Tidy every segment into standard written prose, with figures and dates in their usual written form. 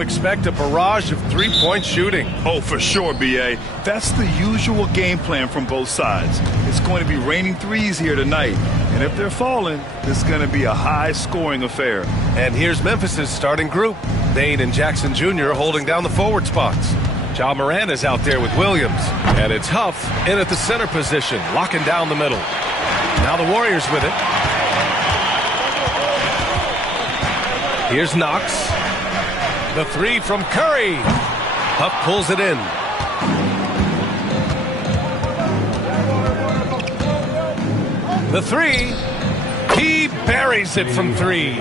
Expect a barrage of three-point shooting. Oh, for sure, B.A. That's the usual game plan from both sides. It's going to be raining threes here tonight. And if they're falling, this is going to be a high-scoring affair. And here's Memphis's starting group. Bane and Jackson Jr. holding down the forward spots. Ja Morant is out there with Williams. And it's Huff in at the center position, locking down the middle. Now the Warriors with it. Here's Knox. The three from Curry. Huff pulls it in. The three. He buries it from three.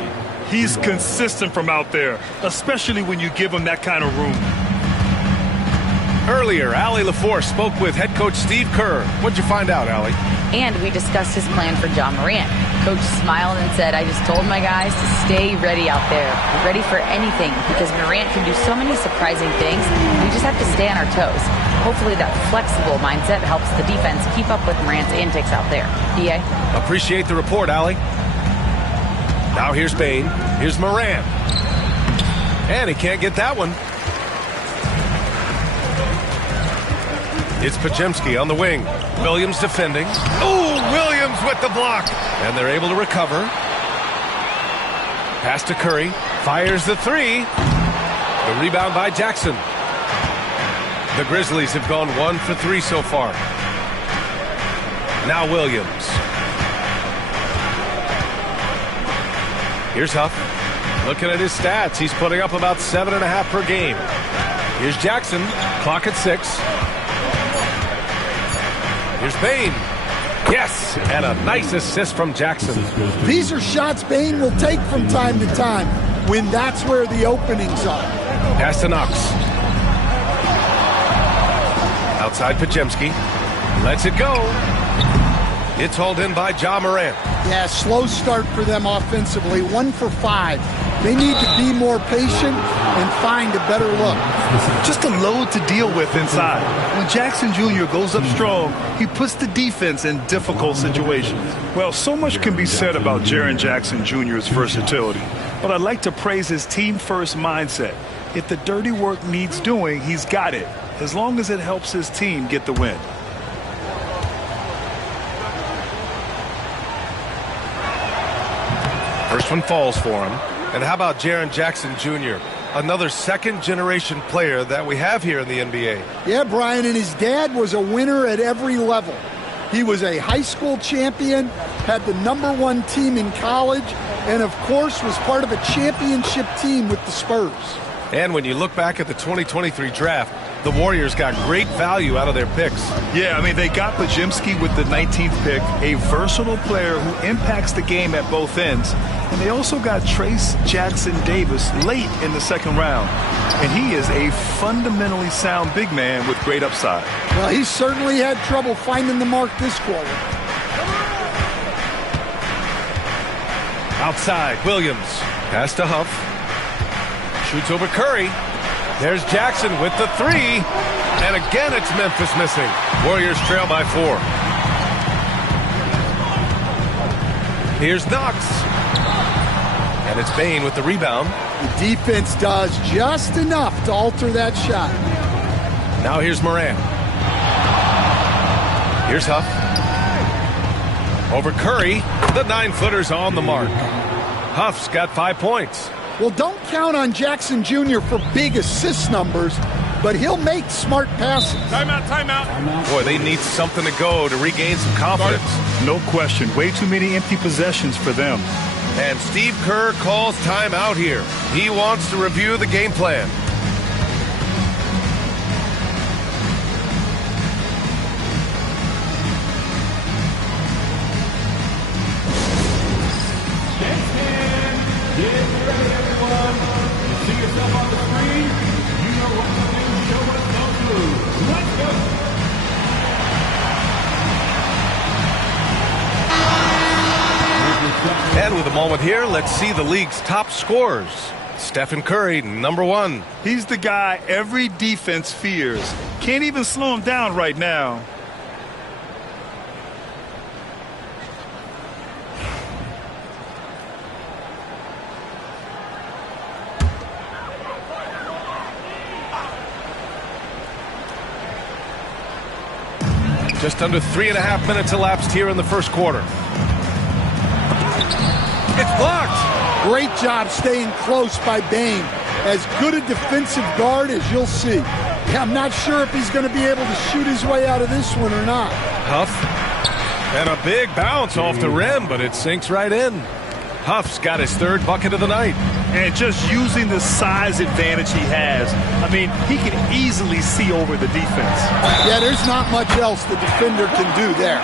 He's consistent from out there, especially when you give him that kind of room. Earlier, Allie LaForce spoke with head coach Steve Kerr. What'd you find out, Allie? And we discussed his plan for Ja Morant. Coach smiled and said, I just told my guys to stay ready out there, ready for anything, because Morant can do so many surprising things. We just have to stay on our toes. Hopefully that flexible mindset helps the defense keep up with Morant's antics out there. B.A.? Appreciate the report, Allie. Now here's Bane. Here's Morant. And he can't get that one. It's Podziemski on the wing. Williams defending. Oh, Williams with the block. And they're able to recover. Pass to Curry. Fires the three. The rebound by Jackson. The Grizzlies have gone 1 for 3 so far. Now Williams. Here's Huff. Looking at his stats, he's putting up about 7.5 per game. Here's Jackson. Clock at 6. Here's Bane. Yes, and a nice assist from Jackson. These are shots Bane will take from time to time when that's where the openings are. Pass to Knox. Outside Podziemski. Lets it go. It's hauled in by Ja Morant. Yeah, slow start for them offensively. 1 for 5. They need to be more patient and find a better look. Just a load to deal with inside. When Jackson Jr. goes up strong, he puts the defense in difficult situations. Well, so much can be said about Jaren Jackson Jr.'s versatility, but I'd like to praise his team-first mindset. If the dirty work needs doing, he's got it, as long as it helps his team get the win. First one falls for him. And how about Jaren Jackson Jr., another second-generation player that we have here in the NBA? Yeah, Brian, and his dad was a winner at every level. He was a high school champion, had the #1 team in college, and of course was part of a championship team with the Spurs. And when you look back at the 2023 draft, the Warriors got great value out of their picks. Yeah, I mean, they got Podziemski with the 19th pick, a versatile player who impacts the game at both ends. And they also got Trace Jackson Davis late in the second round. And he is a fundamentally sound big man with great upside. Well, he certainly had trouble finding the mark this quarter. Outside, Williams. Pass to Huff. Shoots over Curry. There's Jackson with the three. And again, it's Memphis missing. Warriors trail by 4. Here's Knox. And it's Bane with the rebound. The defense does just enough to alter that shot. Now here's Morant. Here's Huff. Over Curry. The 9-footer's on the mark. Huff's got 5 points. Well, don't count on Jackson Jr. for big assist numbers, but he'll make smart passes. Timeout, timeout. Boy, they need something to go to regain some confidence. No question. Way too many empty possessions for them. And Steve Kerr calls timeout here. He wants to review the game plan. And with a moment here, let's see the league's top scorers. Stephen Curry, #1. He's the guy every defense fears. Can't even slow him down right now. Just under 3.5 minutes elapsed here in the first quarter. It's blocked. Great job staying close by Bane. As good a defensive guard as you'll see. I'm not sure if he's going to be able to shoot his way out of this one or not. Huff. And a big bounce off the rim, but it sinks right in. Huff's got his third bucket of the night. And just using the size advantage he has, I mean, he can easily see over the defense. Yeah, there's not much else the defender can do there.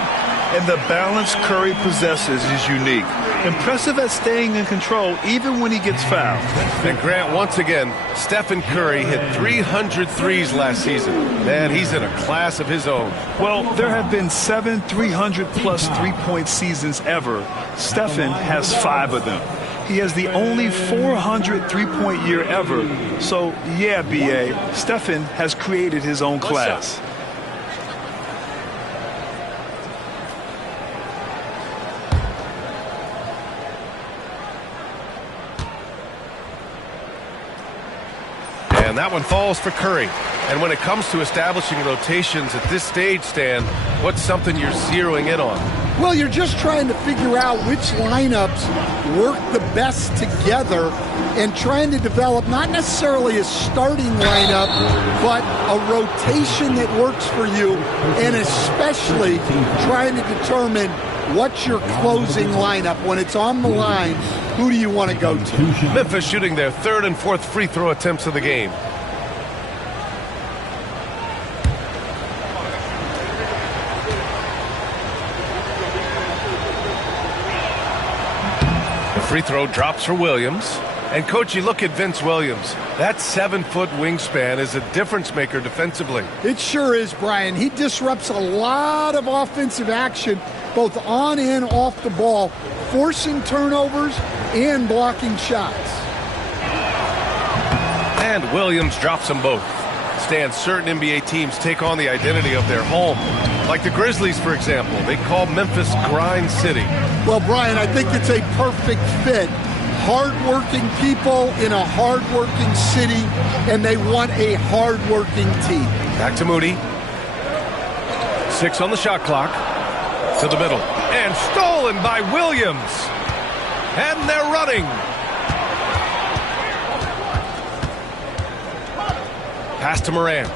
And the balance Curry possesses is unique. Impressive at staying in control even when he gets fouled. And Grant, once again, Stephen Curry hit 300 threes last season. Man, he's in a class of his own. Well, there have been 7 300-plus three-point seasons ever. Stephen has 5 of them. He has the only 400 three-point year ever. So, yeah, B.A., Stephen has created his own class. And that one falls for Curry. And when it comes to establishing rotations at this stage, Stan, what's something you're zeroing in on? Well, you're just trying to figure out which lineups work the best together and trying to develop not necessarily a starting lineup, but a rotation that works for you, and especially trying to determine what's your closing lineup. When it's on the line, who do you want to go to? Memphis shooting their third and fourth free throw attempts of the game. The free throw drops for Williams. And, Coach, you look at Vince Williams. That 7-foot wingspan is a difference maker defensively. It sure is, Brian. He disrupts a lot of offensive action, both on and off the ball, forcing turnovers and blocking shots. And Williams drops them both. Stan, certain NBA teams take on the identity of their home. Like the Grizzlies, for example. They call Memphis Grind City. Well, Brian, I think it's a perfect fit. Hard-working people in a hard-working city, and they want a hard-working team. Back to Moody. 6 on the shot clock. To the middle. And stolen by Williams. And they're running. Pass to Morant.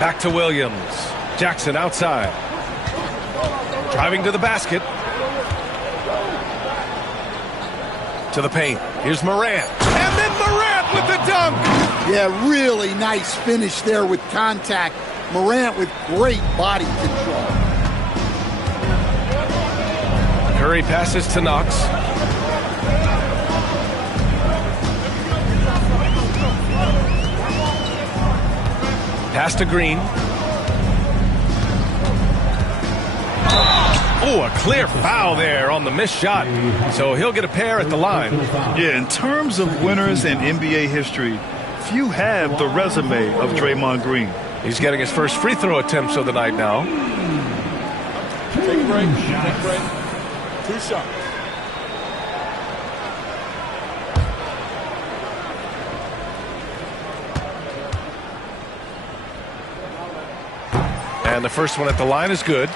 Back to Williams. Jackson outside. Driving to the basket. To the paint. Here's Morant. And then Morant with the dunk. Yeah, really nice finish there with contact. Morant with great body control. Curry passes to Knox. Pass to Green. Oh, a clear foul there on the missed shot. So he'll get a pair at the line. Yeah, in terms of winners in NBA history, few have the resume of Draymond Green. He's getting his first free throw attempts of the night now. Take a break. Take a break. 2 shots. And the first one at the line is good.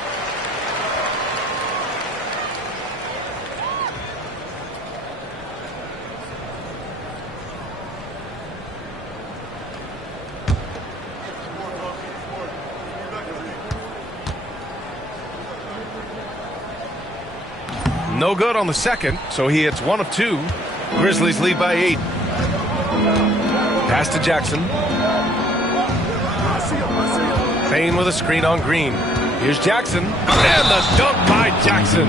No good on the second, so he hits 1 of 2. Grizzlies lead by 8. Pass to Jackson. Payne with a screen on Green. Here's Jackson. And the dunk by Jackson.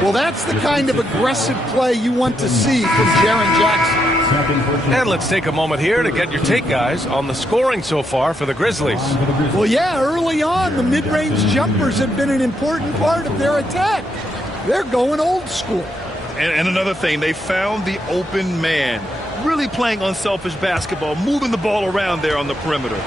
Well, that's the kind of aggressive play you want to see from Jaren Jackson. And let's take a moment here to get your take, guys, on the scoring so far for the Grizzlies. Well, yeah, early on, the mid-range jumpers have been an important part of their attack. They're going old school. And another thing, they found the open man. Really playing unselfish basketball, moving the ball around there on the perimeter.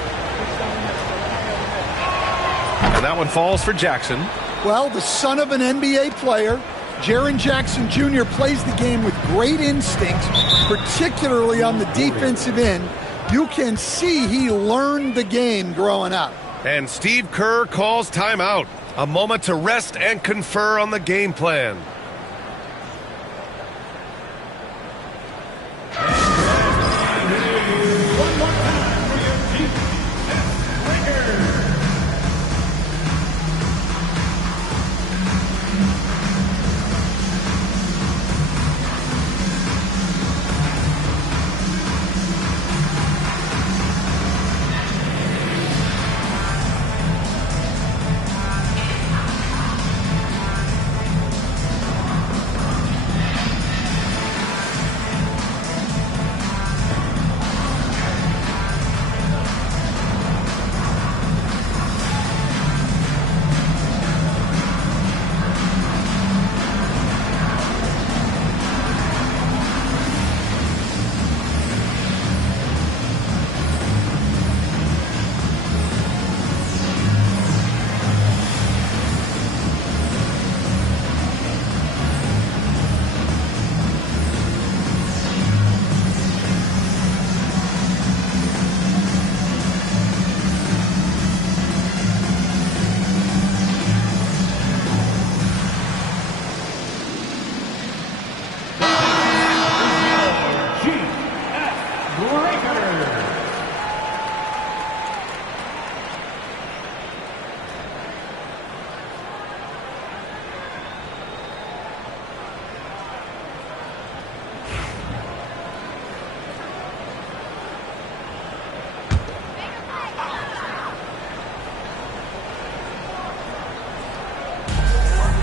And that one falls for Jackson. Well, the son of an NBA player, Jaren Jackson Jr. plays the game with great instincts, particularly on the defensive end. You can see he learned the game growing up. And Steve Kerr calls timeout. A moment to rest and confer on the game plan.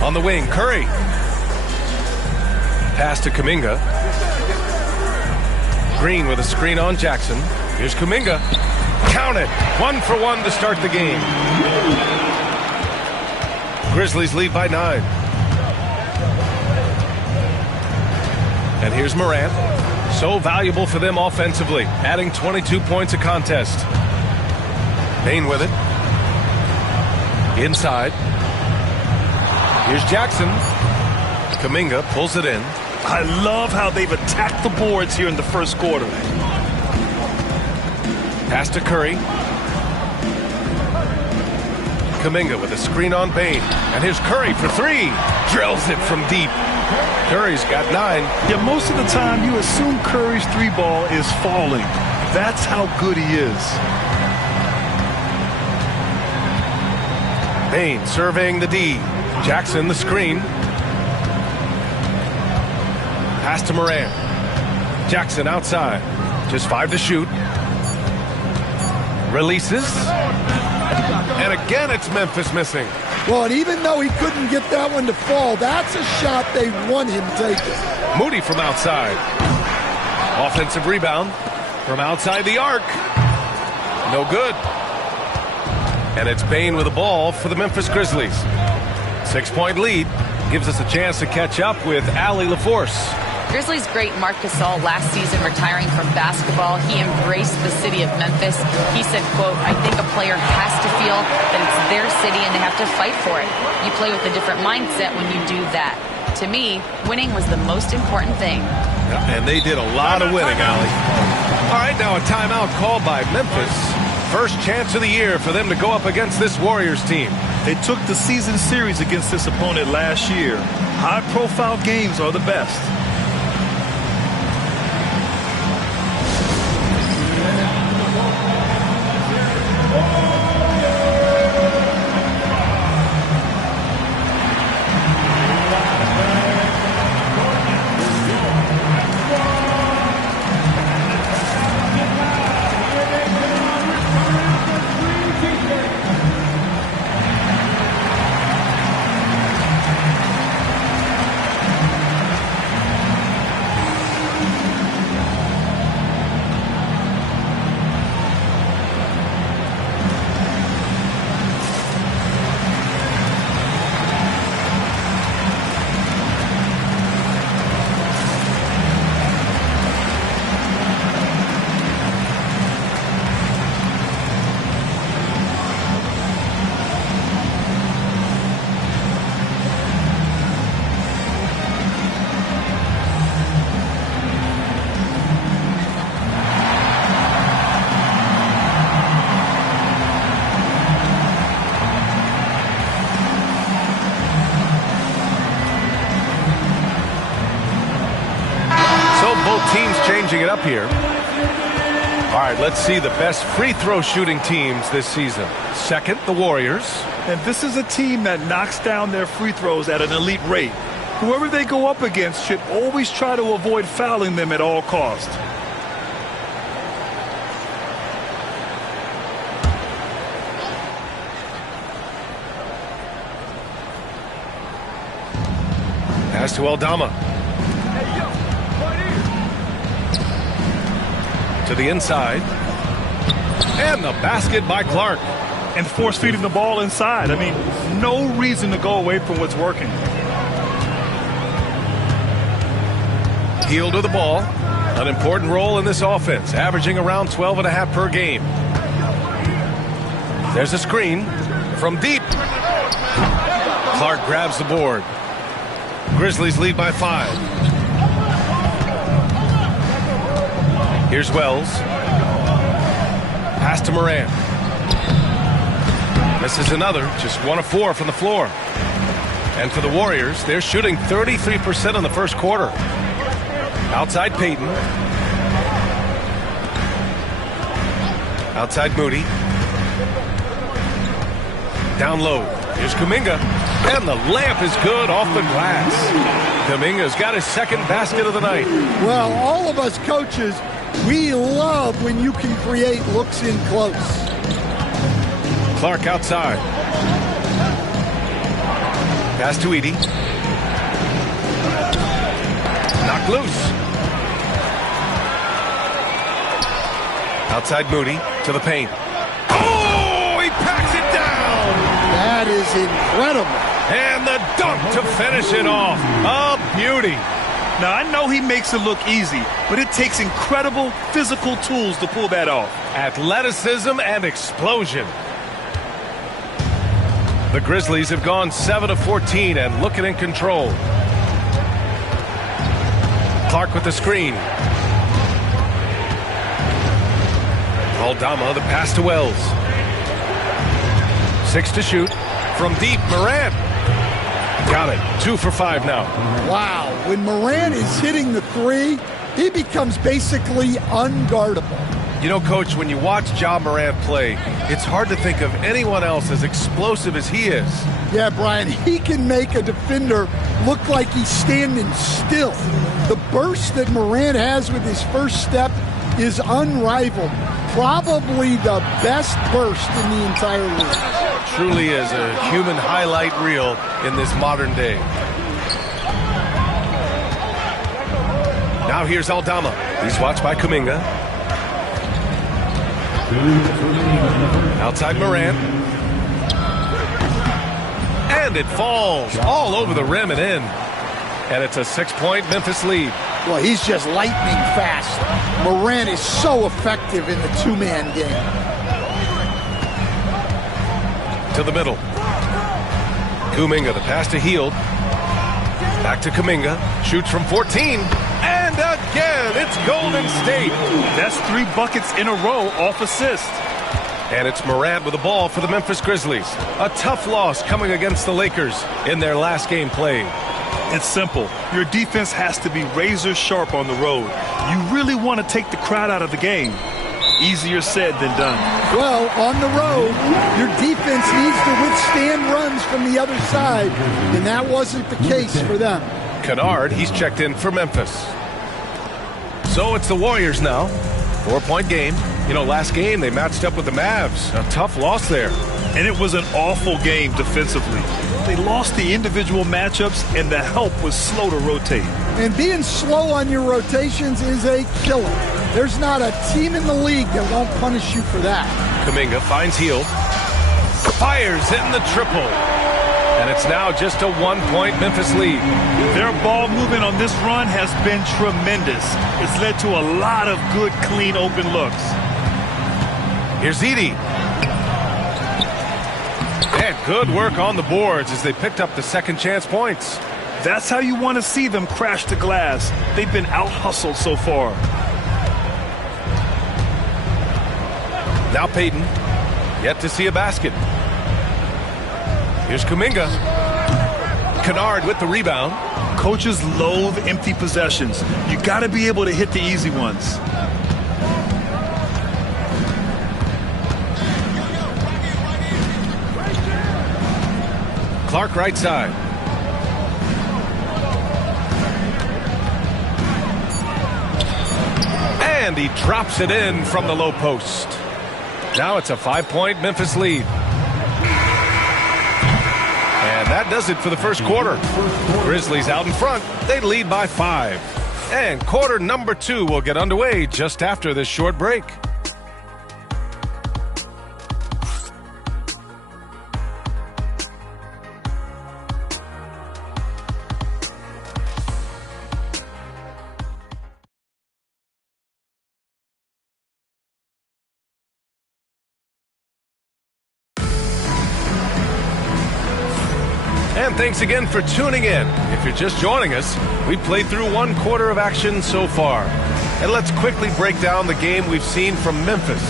On the wing, Curry. Pass to Kuminga. Green with a screen on Jackson. Here's Kuminga. Count it. 1 for 1 to start the game. Grizzlies lead by 9. And here's Morant. So valuable for them offensively, adding 22 points a contest. Payne with it. Inside. Here's Jackson. Kuminga pulls it in. I love how they've attacked the boards here in the first quarter. Pass to Curry. Kuminga with a screen on Payne. And here's Curry for 3. Drills it from deep. Curry's got 9. Yeah, most of the time you assume Curry's 3-ball is falling. That's how good he is. Payne surveying the D. Jackson the screen. Pass to Morant. Jackson outside. Just 5 to shoot. Releases. And again it's Memphis missing. Well, and even though he couldn't get that one to fall, that's a shot they want him taking. Moody from outside. Offensive rebound from outside the arc. No good. And it's Payne with the ball for the Memphis Grizzlies. 6-point lead gives us a chance to catch up with Allie LaForce. Grizzlies great Marc Gasol last season retiring from basketball. He embraced the city of Memphis. He said, quote, I think a player has to feel that it's their city and they have to fight for it. You play with a different mindset when you do that. To me, winning was the most important thing. Yeah, and they did a lot of winning, Allie. All right, now a timeout called by Memphis. First chance of the year for them to go up against this Warriors team. They took the season series against this opponent last year. High-profile games are the best. changing it up here. All right, let's see the best free throw shooting teams this season. Second, the Warriors. And this is a team that knocks down their free throws at an elite rate. Whoever they go up against should always try to avoid fouling them at all costs. Pass to Aldama. To the inside. And the basket by Clark. And force feeding the ball inside. I mean, no reason to go away from what's working. Hield to the ball. An important role in this offense, averaging around 12.5 per game. There's a screen from deep. Clark grabs the board. Grizzlies lead by 5. Here's Wells. Pass to Morant. Misses another, just 1 of 4 from the floor. And for the Warriors, they're shooting 33% in the first quarter. Outside Payton. Outside Moody. Down low. Here's Kuminga. And the layup is good off the glass. Kuminga's got his second basket of the night. Well, all of us coaches, we love when you can create looks in close. Clark outside. Pass to Edey. Knocked loose. Outside Moody to the paint. Oh, he packs it down. That is incredible. And the dunk to finish it off. A beauty. Now, I know he makes it look easy, but it takes incredible physical tools to pull that off. Athleticism and explosion. The Grizzlies have gone 7 of 14 and looking in control. Clark with the screen. Aldama, the pass to Wells. 6 to shoot. From deep, Morant. Got it. 2 for 5 now. Wow. When Morant is hitting the 3, he becomes basically unguardable. You know, Coach, when you watch Ja Morant play, it's hard to think of anyone else as explosive as he is. Yeah, Brian, he can make a defender look like he's standing still. The burst that Morant has with his first step is unrivaled. Probably the best burst in the entire league. Truly is a human highlight reel in this modern day. Now here's Aldama. He's watched by Kuminga. Outside Morant. And it falls all over the rim and in. And it's a 6-point Memphis lead. Well, he's just lightning fast. Morant is so effective in the two-man game. To the middle. Kuminga, the pass to Hield. Back to Kuminga. Shoots from 14. And again, it's Golden State. That's 3 buckets in a row off assist. And it's Morant with the ball for the Memphis Grizzlies. A tough loss coming against the Lakers in their last game played. It's simple. Your defense has to be razor sharp on the road. You really want to take the crowd out of the game. Easier said than done. Well, on the road, your defense needs to withstand runs from the other side, and that wasn't the case for them. Kennard, he's checked in for Memphis. So it's the Warriors now. 4-point game. You know, last game they matched up with the Mavs. A tough loss there. And it was an awful game defensively. They lost the individual matchups, and the help was slow to rotate. And being slow on your rotations is a killer. There's not a team in the league that won't punish you for that. Kuminga finds Hield. Fires hitting the triple. And it's now just a 1-point Memphis lead. Their ball movement on this run has been tremendous. It's led to a lot of good, clean, open looks. Here's Edey. And good work on the boards as they picked up the second chance points. That's how you want to see them crash the glass. They've been out-hustled so far. Now Payton, yet to see a basket. Here's Kuminga. Kennard with the rebound. Coaches loathe empty possessions. You got to be able to hit the easy ones. Clark right side. And he drops it in from the low post. Now it's a 5-point Memphis lead. And that does it for the first quarter. Grizzlies out in front. They lead by 5. And quarter number 2 will get underway just after this short break. And thanks again for tuning in. If you're just joining us, we played through 1 quarter of action so far. And let's quickly break down the game we've seen from Memphis.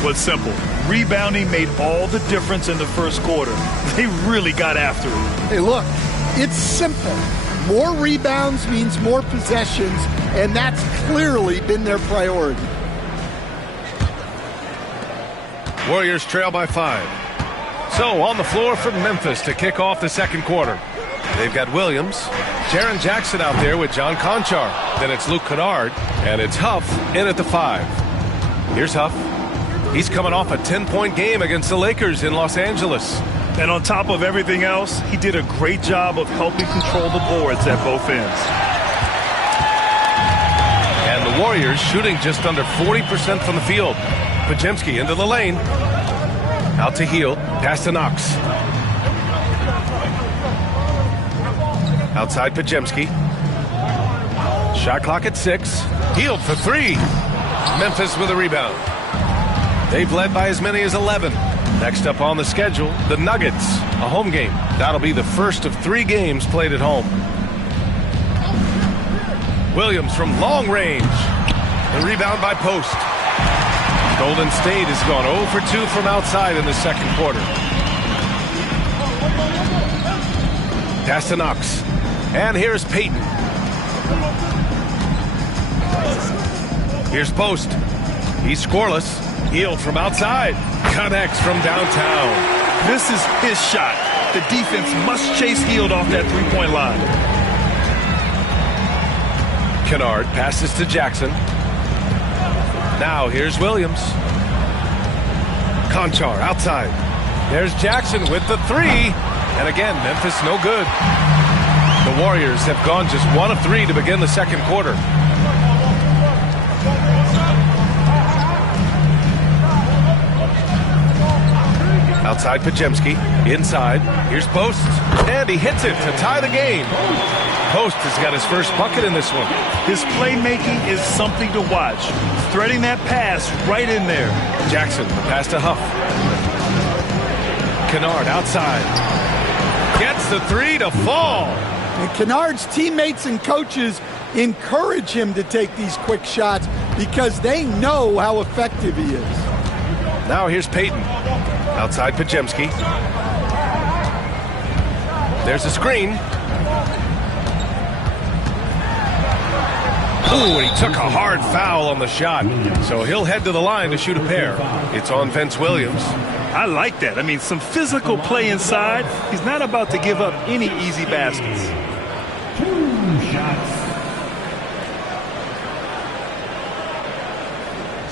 Well, it's simple. Rebounding made all the difference in the first quarter. They really got after it. Hey, look, it's simple. More rebounds means more possessions, and that's clearly been their priority. Warriors trail by 5. So on the floor for Memphis to kick off the second quarter. They've got Williams, Jaren Jackson out there with John Conchar. Then it's Luke Kennard, and it's Huff in at the 5. Here's Huff. He's coming off a 10-point game against the Lakers in Los Angeles. And on top of everything else, he did a great job of helping control the boards at both ends. And the Warriors shooting just under 40% from the field. Podziemski into the lane. Out to Hield, pass to Knox. Outside Podziemski. Shot clock at 6. Hield for 3. Memphis with a rebound. They've led by as many as 11. Next up on the schedule, the Nuggets, a home game. That'll be the first of 3 games played at home. Williams from long range. The rebound by Post. Golden State has gone 0 for 2 from outside in the second quarter. Pass to Knox. And here's Payton. Here's Post. He's scoreless. Hield from outside. Connects from downtown. This is his shot. The defense must chase Hield off that three-point line. Kennard passes to Jackson. Now here's Williams. Conchar outside. There's Jackson with the 3. And again, Memphis no good. The Warriors have gone just 1 of 3 to begin the second quarter. Outside Podziemski. Inside. Here's Post. And he hits it to tie the game. Post has got his first bucket in this one. His playmaking is something to watch. Threading that pass right in there. Jackson, the pass to Huff. Kennard outside. Gets the 3 to fall. And Kennard's teammates and coaches encourage him to take these quick shots because they know how effective he is. Now here's Payton. Outside Podziemski. There's a screen. Ooh, he took a hard foul on the shot. So he'll head to the line to shoot a pair. It's on Vince Williams. I like that. I mean, some physical play inside. He's not about to give up any easy baskets. 2 shots.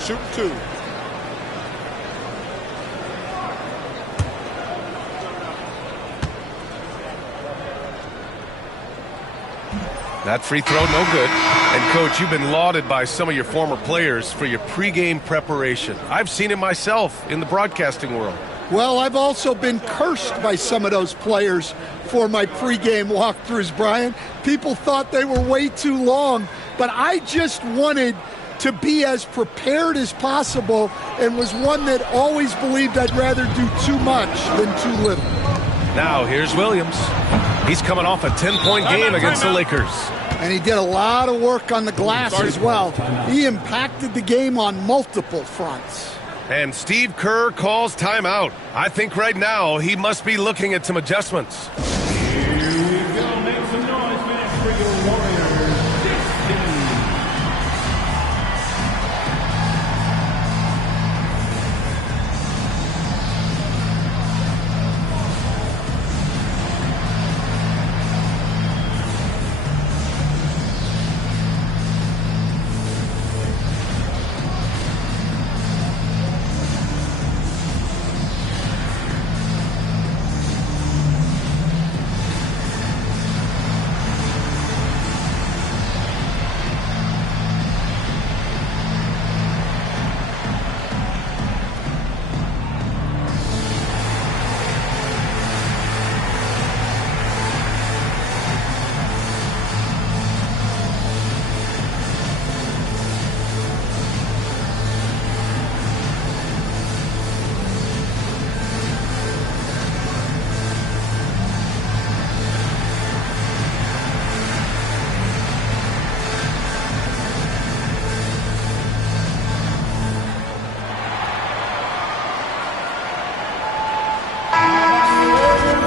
Shoot 2. That free throw, no good. And, Coach, you've been lauded by some of your former players for your pregame preparation. I've seen it myself in the broadcasting world. Well, I've also been cursed by some of those players for my pregame walkthroughs, Brian. People thought they were way too long, but I just wanted to be as prepared as possible and was one that always believed I'd rather do too much than too little. Now, here's Williams. He's coming off a 10-point game against the Lakers. And he did a lot of work on the glass as well. He impacted the game on multiple fronts. And Steve Kerr calls timeout. I think right now he must be looking at some adjustments.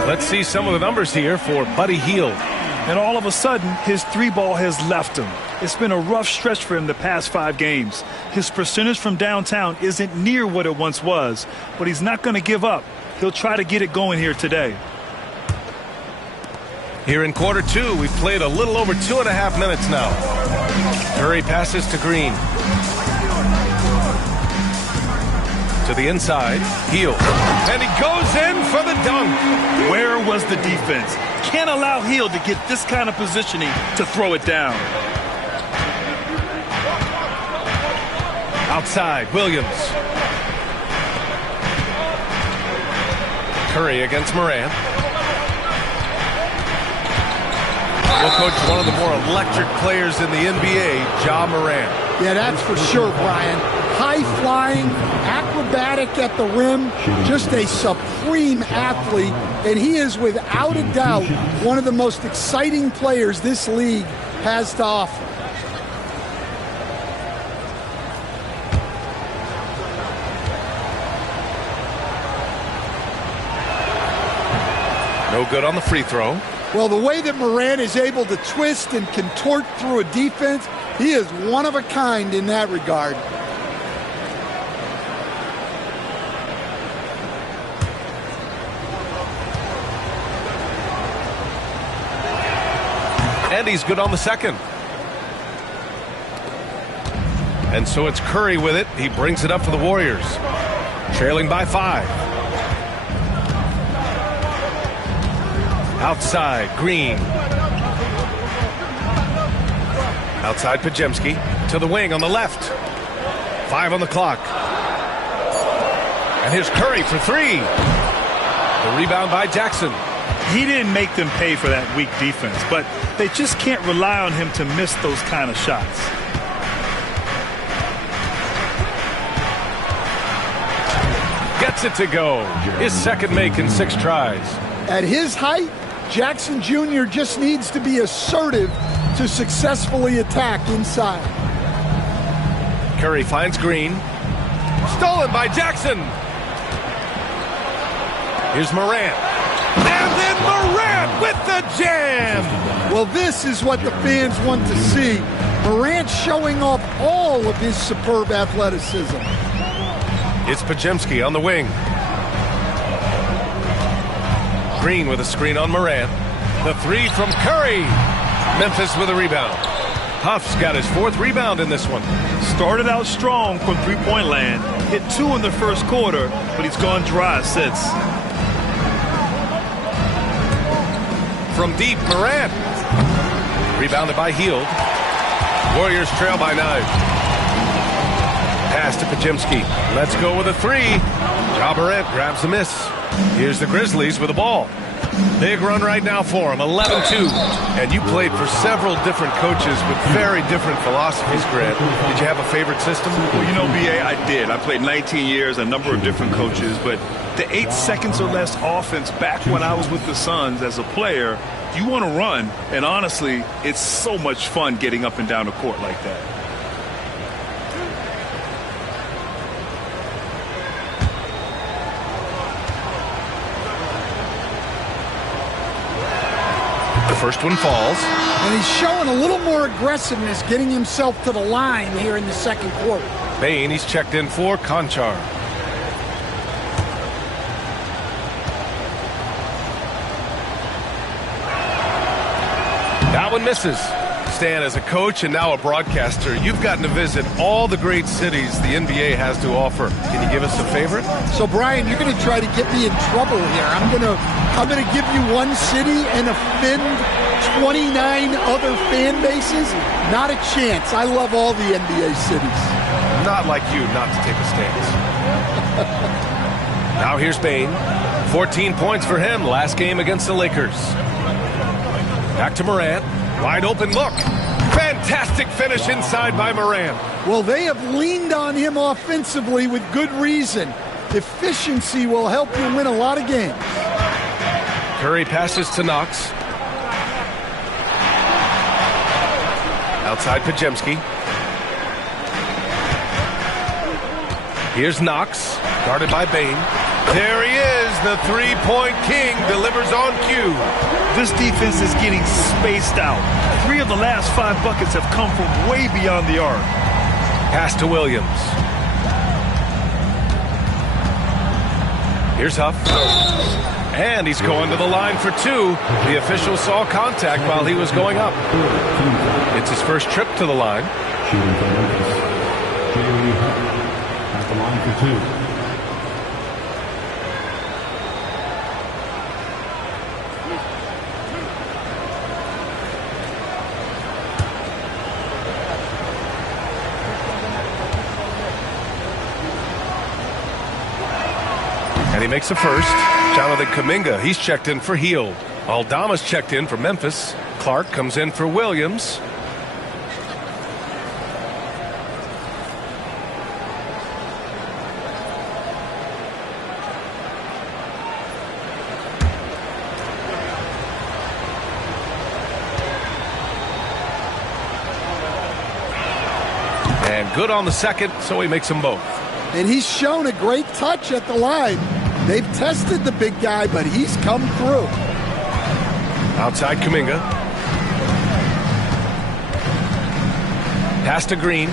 Let's see some of the numbers here for Buddy Hield. And all of a sudden, his three ball has left him. It's been a rough stretch for him the past 5 games. His percentage from downtown isn't near what it once was, but he's not going to give up. He'll try to get it going here today. Here in quarter 2, we've played a little over 2.5 minutes now. Curry passes to Green. To the inside, Hield. And he goes in for the dunk. Where was the defense? Can't allow Hield to get this kind of positioning to throw it down. Outside, Williams. Curry against Morant. Well, Coach, one of the more electric players in the NBA, Ja Morant. Yeah, that's for sure, Brian. High-flying, acrobatic at the rim, just a supreme athlete, and he is without a doubt one of the most exciting players this league has to offer. No good on the free throw. Well, the way that Morant is able to twist and contort through a defense, he is one of a kind in that regard. And he's good on the second. And so it's Curry with it. He brings it up for the Warriors. Trailing by 5. Outside, Green. Outside, Podziemski. To the wing on the left. 5 on the clock. And here's Curry for 3. The rebound by Jackson. He didn't make them pay for that weak defense, but they just can't rely on him to miss those kind of shots. Gets it to go. His second make in 6 tries. At his height, Jackson Jr. just needs to be assertive to successfully attack inside. Curry finds Green. Stolen by Jackson. Here's Morant. And then Morant with the jam. Well, this is what the fans want to see. Morant showing off all of his superb athleticism. It's Podziemski on the wing. Green with a screen on Morant. The 3 from Curry. Memphis with a rebound. Huff's got his 4th rebound in this one. Started out strong from three-point land. Hit 2 in the first quarter, but he's gone dry since. From deep, Morant. Rebounded by Hield. Warriors trail by 9. Pass to Podziemski. Let's go with a 3. Ja Morant grabs the miss. Here's the Grizzlies with the ball. Big run right now for him, 11-2. And you played for several different coaches with very different philosophies, Grant. Did you have a favorite system? Well, you know, B.A., I did. I played 19 years, a number of different coaches, but the 8 seconds or less offense back when I was with the Suns as a player, you want to run, and honestly, it's so much fun getting up and down the court like that. The first one falls. And he's showing a little more aggressiveness, getting himself to the line here in the second quarter. Bain, he's checked in for Conchar. That one misses. Stan, as a coach and now a broadcaster, you've gotten to visit all the great cities the NBA has to offer. Can you give us a favorite? So, Brian, you're going to try to get me in trouble here. I'm going to give you one city and offend 29 other fan bases. Not a chance. I love all the NBA cities. Not like you not to take a stance. Now here's Bain. 14 points for him last game against the Lakers. Back to Morant. Wide open look. Fantastic finish inside by Morant. Well, they have leaned on him offensively with good reason. Efficiency will help you win a lot of games. Curry passes to Knox. Outside Podziemski. Here's Knox, guarded by Bain. There he is, the three-point king, delivers on cue. This defense is getting spaced out. 3 of the last 5 buckets have come from way beyond the arc. Pass to Williams. Here's Huff. And he's going to the line for 2. The official saw contact while he was going up. It's his first trip to the line. Shooting for Memphis. Bailey at the line for 2. And he makes a first. Jonathan Kuminga, he's checked in for Hield. Aldama's checked in for Memphis. Clark comes in for Williams. And good on the second, so he makes them both. And he's shown a great touch at the line. They've tested the big guy, but he's come through. Outside Kuminga. Pass to Green.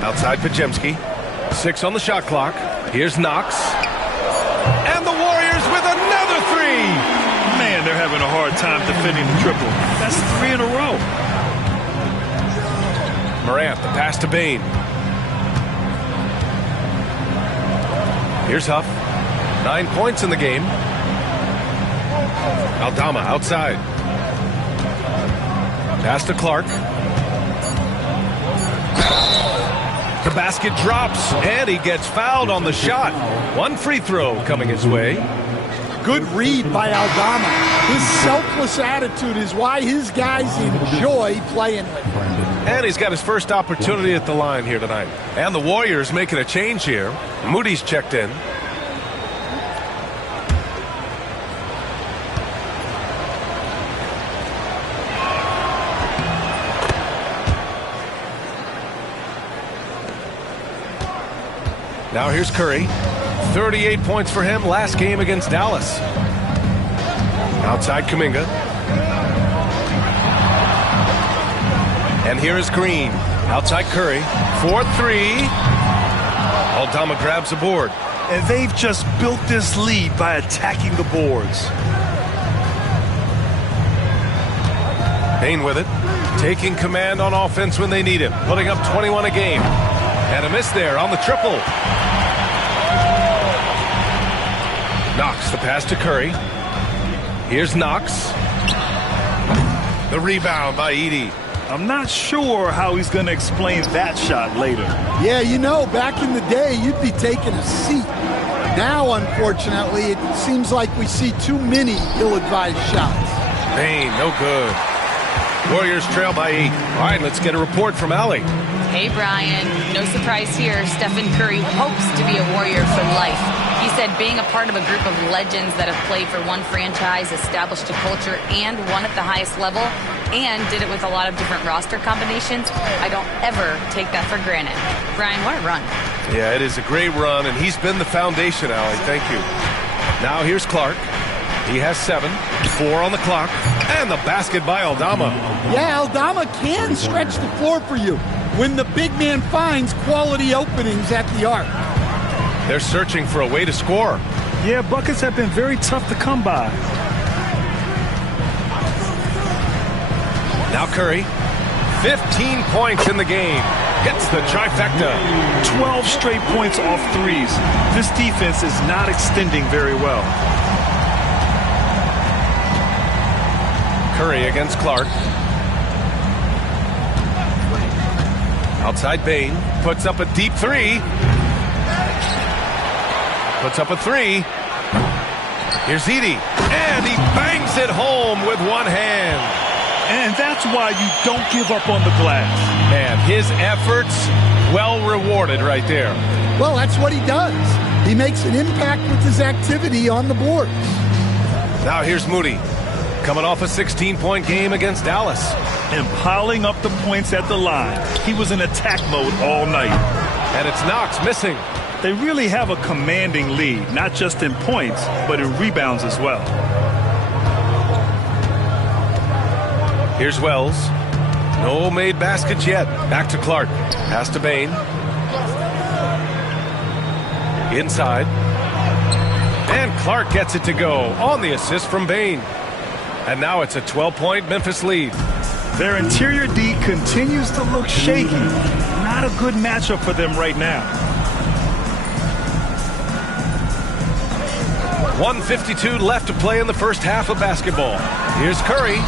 Outside Podziemski. 6 on the shot clock. Here's Knox. And the Warriors with another 3. Man, they're having a hard time defending the triple. That's 3 in a row. Morant, the pass to Bain. Here's Huff. 9 points in the game. Aldama outside. Pass to Clark. The basket drops, and he gets fouled on the shot. 1 free throw coming his way. Good read by Aldama. His selfless attitude is why his guys enjoy playing with him. And he's got his first opportunity at the line here tonight. And the Warriors making a change here. Moody's checked in. Now here's Curry. 38 points for him last game against Dallas. Outside Kuminga. And here is Green. Outside Curry. 4-3. Aldama grabs the board. And they've just built this lead by attacking the boards. Bain with it. Taking command on offense when they need him. Putting up 21 a game. And a miss there on the triple. Knox, the pass to Curry. Here's Knox. The rebound by Edey. I'm not sure how he's going to explain that shot later. Yeah, you know, back in the day, you'd be taking a seat. Now, unfortunately, it seems like we see too many ill-advised shots. Bain, no good. Warriors trail by 8. All right, let's get a report from Allie. Hey, Brian. No surprise here. Stephen Curry hopes to be a Warrior for life. He said being a part of a group of legends that have played for one franchise, established a culture, and won at the highest level, and did it with a lot of different roster combinations, I don't ever take that for granted. Brian, what a run. Yeah, it is a great run, and he's been the foundation, Allie. Thank you. Now here's Clark. He has 7, 4 on the clock, and the basket by Aldama. Yeah, Aldama can stretch the floor for you when the big man finds quality openings at the arc. They're searching for a way to score. Yeah, buckets have been very tough to come by. Now Curry, 15 points in the game. Gets the trifecta. 12 straight points off threes. This defense is not extending very well. Curry against Clark. Outside Bane, puts up a deep 3. Puts up a 3. Here's Edey, and he bangs it home with one hand. And that's why you don't give up on the glass. Man, his efforts well rewarded right there. Well, that's what he does. He makes an impact with his activity on the boards. Now here's Moody, coming off a 16-point game against Dallas. And piling up the points at the line. He was in attack mode all night. And it's Knox missing. They really have a commanding lead, not just in points, but in rebounds as well. Here's Wells. No made baskets yet. Back to Clark. Pass to Bane. Inside. And Clark gets it to go on the assist from Bane. And now it's a 12-point Memphis lead. Their interior D continues to look shaky. Not a good matchup for them right now. 1:52 left to play in the first half of basketball. Here's Curry.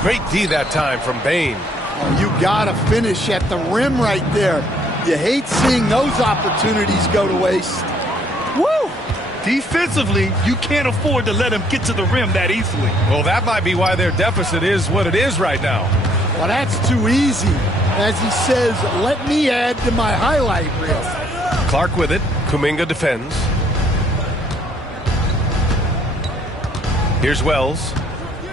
Great D that time from Bane. Oh, you gotta finish at the rim right there. You hate seeing those opportunities go to waste. Woo! Defensively, you can't afford to let him get to the rim that easily. Well, that might be why their deficit is what it is right now. Well, that's too easy. As he says, let me add to my highlight reel. Clark with it. Kuminga defends. Here's Wells.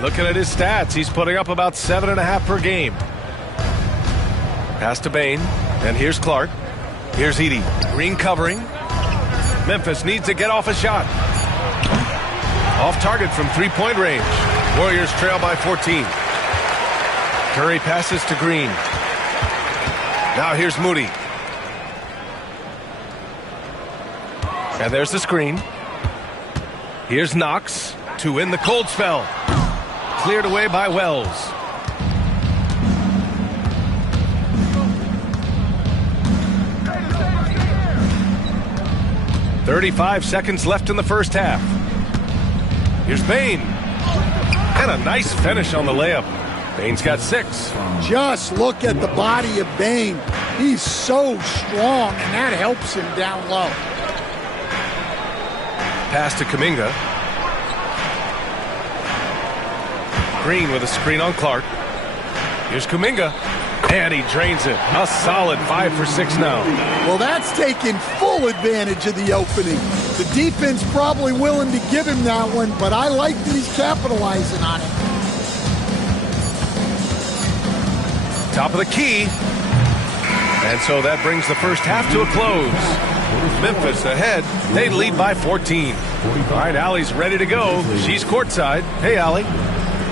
Looking at his stats, he's putting up about 7.5 per game. Pass to Bane, and here's Clark. Here's Edey. Green covering. Memphis needs to get off a shot. Off target from three-point range. Warriors trail by 14. Curry passes to Green. Now here's Moody. And there's the screen. Here's Knox to win the cold spell. Cleared away by Wells. "35 seconds left in the first half. Here's Bane. And a nice finish on the layup. Bane's got 6. Just look at the body of Bane. He's so strong, and that helps him down low. Pass to Kuminga. Green with a screen on Clark. Here's Kuminga. And he drains it. A solid 5 for 6 now. Well, that's taking full advantage of the opening. The defense probably willing to give him that one, but I like that he's capitalizing on it. Top of the key. And so that brings the first half to a close. Memphis ahead. They lead by 14. All right, Allie's ready to go. She's courtside. Hey, Allie.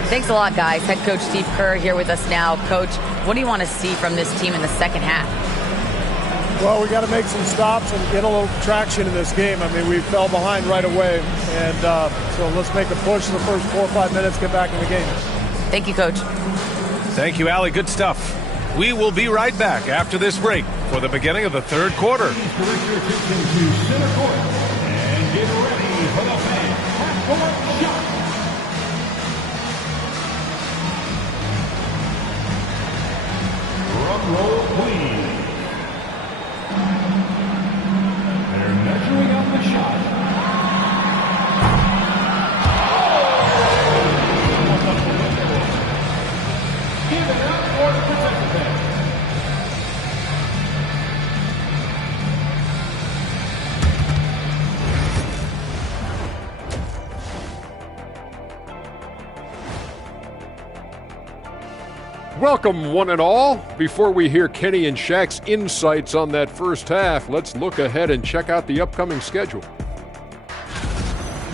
Thanks a lot, guys. Head coach Steve Kerr here with us now. Coach, what do you want to see from this team in the second half? Well, we got to make some stops and get a little traction in this game. I mean, we fell behind right away, and so let's make a push in the first 4 or 5 minutes, get back in the game. Thank you, Coach. Thank you, Allie. Good stuff. We will be right back after this break for the beginning of the third quarter. Drum roll, please. They're measuring out the shot. Give it up for the participants. Welcome, one and all. Before we hear Kenny and Shaq's insights on that first half, let's look ahead and check out the upcoming schedule.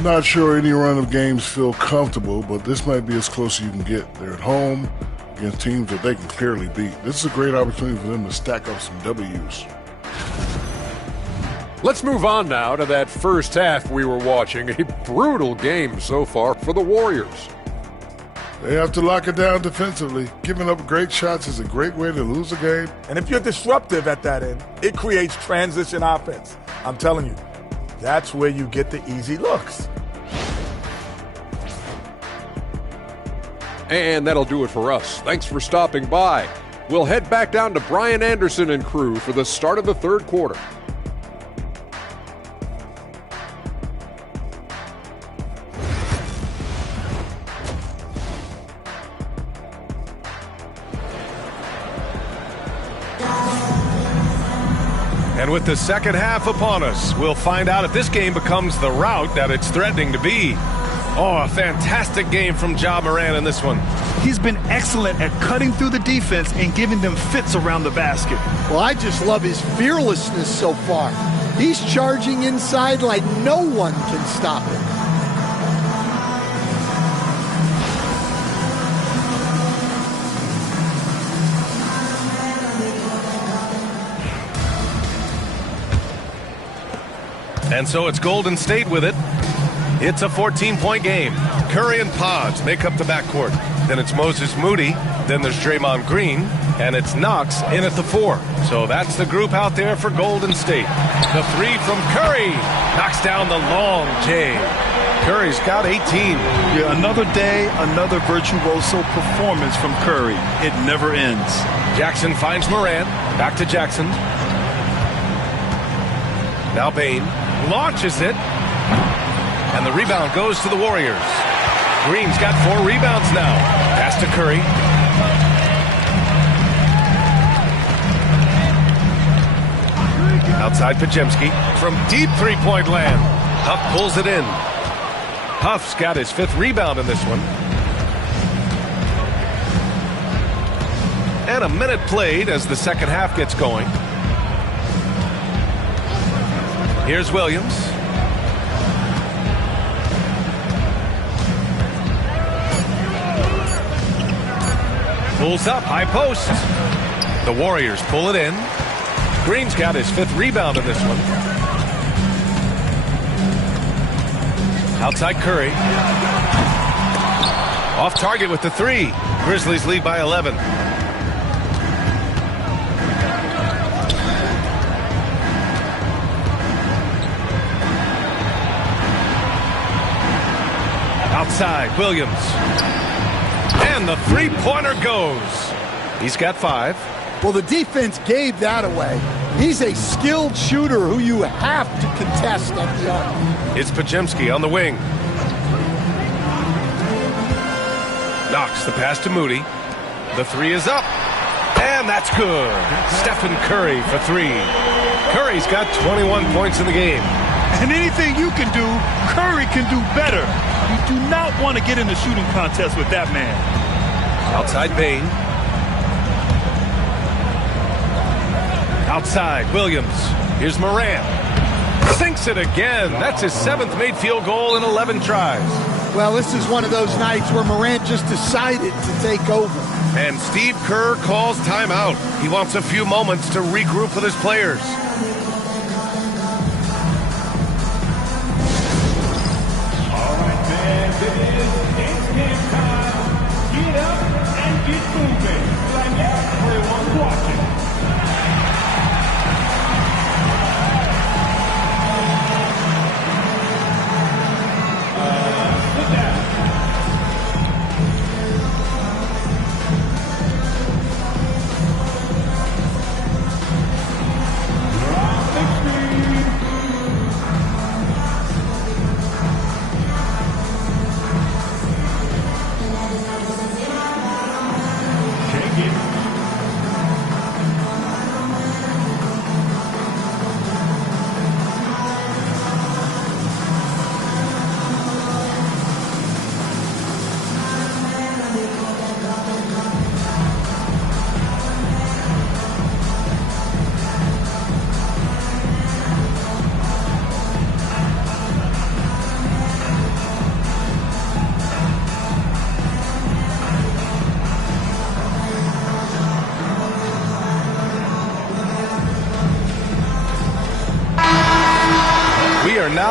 Not sure any run of games feel comfortable, but this might be as close as you can get. They're at home against teams that they can clearly beat. This is a great opportunity for them to stack up some W's. Let's move on now to that first half we were watching. A brutal game so far for the Warriors. They have to lock it down defensively. Giving up great shots is a great way to lose a game. And if you're disruptive at that end, it creates transition offense. I'm telling you, that's where you get the easy looks. And that'll do it for us. Thanks for stopping by. We'll head back down to Brian Anderson and crew for the start of the third quarter. And with the second half upon us, we'll find out if this game becomes the rout that it's threatening to be. Oh, a fantastic game from Ja Morant in this one. He's been excellent at cutting through the defense and giving them fits around the basket. Well, I just love his fearlessness so far. He's charging inside like no one can stop him. And so it's Golden State with it. It's a 14-point game. Curry and Podge make up the backcourt. Then it's Moses Moody. Then there's Draymond Green. And it's Knox in at the 4. So that's the group out there for Golden State. The 3 from Curry knocks down the long J. Curry's got 18. Yeah, another day, another virtuoso performance from Curry. It never ends. Jackson finds Morant. Back to Jackson. Now Bane launches it. And the rebound goes to the Warriors. Green's got 4 rebounds now. Pass to Curry. Outside Podziemski from deep three-point land. Huff pulls it in. Huff's got his 5th rebound in this one. And a minute played as the second half gets going. Here's Williams. Pulls up, high post. The Warriors pull it in. Green's got his 5th rebound in this one. Outside Curry. Off target with the 3. Grizzlies lead by 11. Outside, Williams. And the three-pointer goes. He's got 5. Well, the defense gave that away. He's a skilled shooter who you have to contest at the arc. It's Podziemski on the wing. Knocks the pass to Moody. The 3 is up. And that's good. Stephen Curry for 3. Curry's got 21 points in the game. And anything you can do, Curry can do better. You do not want to get in the shooting contest with that man. Outside Bane. Outside Williams. Here's Morant. Sinks it again. That's his 7th made field goal in 11 tries. Well, this is one of those nights where Morant just decided to take over. And Steve Kerr calls timeout. He wants a few moments to regroup with his players. It is game time. Get up and get moving like everyone's watching. Sit down.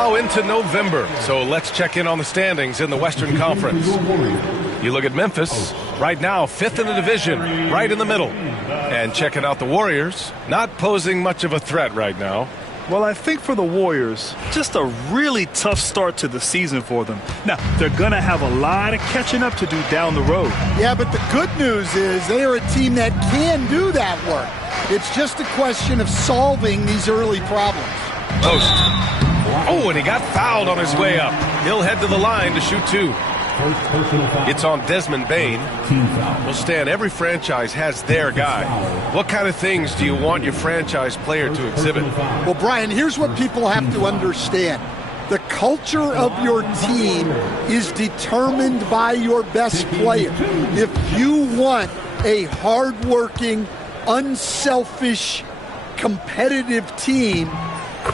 now into November, so let's check in on the standings in the Western Conference. You look at Memphis, right now 5th in the division, right in the middle. And checking out the Warriors, not posing much of a threat right now. Well, I think for the Warriors, just a really tough start to the season for them. Now, they're going to have a lot of catching up to do down the road. Yeah, but the good news is they are a team that can do that work. It's just a question of solving these early problems. Post. Oh, and he got fouled on his way up. He'll head to the line to shoot 2. It's on Desmond Bane. Well, Stan, every franchise has their guy. What kind of things do you want your franchise player to exhibit? Well, Brian, here's what people have to understand. The culture of your team is determined by your best player. If you want a hardworking, unselfish, competitive team,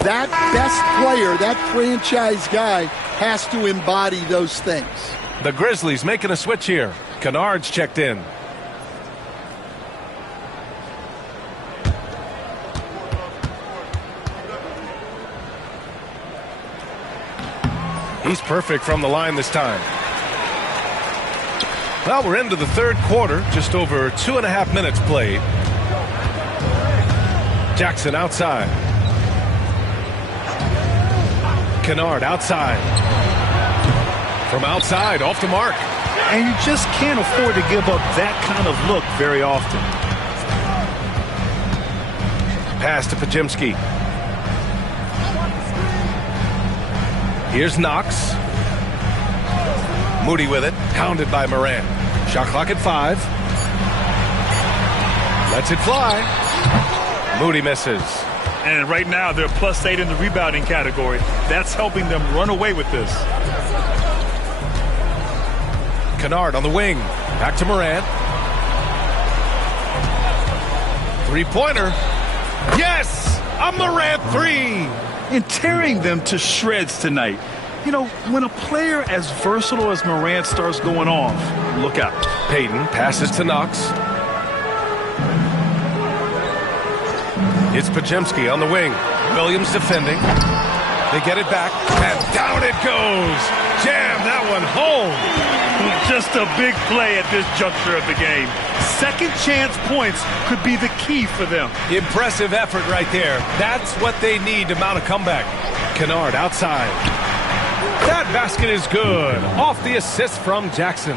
that best player, that franchise guy, has to embody those things. The Grizzlies making a switch here. Kennard's checked in. He's perfect from the line this time. Well, we're into the third quarter, just over 2.5 minutes played. Jackson outside. Kennard outside. From outside, off the mark. And you just can't afford to give up that kind of look very often. Pass to Podziemski. Here's Knox. Moody with it, pounded by Morant. Shot clock at 5. Lets it fly. Moody misses. And right now, they're +8 in the rebounding category. That's helping them run away with this. Kennard on the wing. Back to Morant. Three-pointer. Yes! A Morant 3! And tearing them to shreds tonight. You know, when a player as versatile as Morant starts going off, look out. Payton passes to Knox. It's Podziemski on the wing. Williams defending. They get it back, and down it goes. Jam that one home. Just a big play at this juncture of the game. Second chance points could be the key for them. Impressive effort right there. That's what they need to mount a comeback. Kennard outside. That basket is good. Off the assist from Jackson.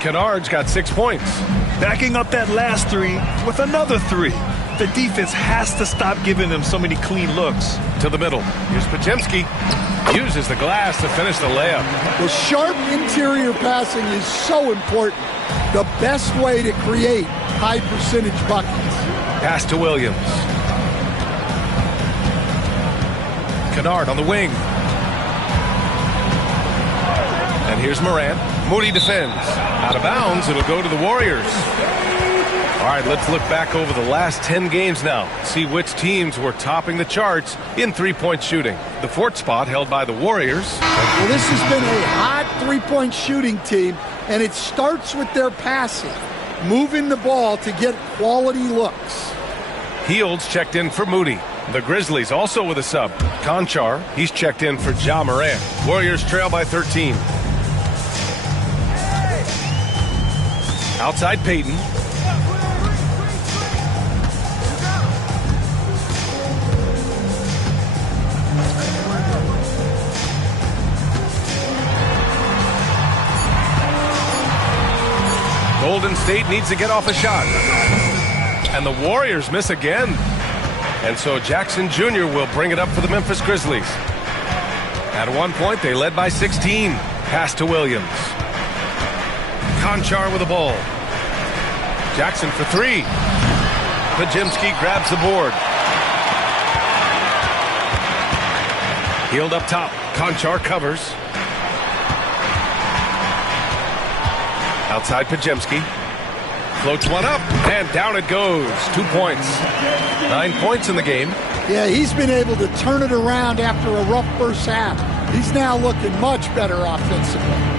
Kennard's got 6 points. Backing up that last 3 with another 3. The defense has to stop giving them so many clean looks. To the middle. Here's Podziemski. Uses the glass to finish the layup. The sharp interior passing is so important. The best way to create high percentage buckets. Pass to Williams. Kennard on the wing. And here's Morant. Moody defends. Out of bounds, it'll go to the Warriors. All right, let's look back over the last 10 games now. See which teams were topping the charts in three-point shooting. The 4th spot held by the Warriors. Well, this has been a hot three-point shooting team, and it starts with their passing. Moving the ball to get quality looks. Hields checked in for Moody. The Grizzlies also with a sub. Conchar, he's checked in for Ja Morant. Warriors trail by 13. Outside Payton. Golden State needs to get off a shot. And the Warriors miss again. And so Jackson Jr. will bring it up for the Memphis Grizzlies. At one point, they led by 16. Pass to Williams. Conchar with the ball. Jackson for 3. Podziemski grabs the board. Healed up top. Conchar covers. Outside Podziemski. Floats one up, and down it goes. 2 points. 9 points in the game. Yeah, he's been able to turn it around after a rough first half. He's now looking much better offensively.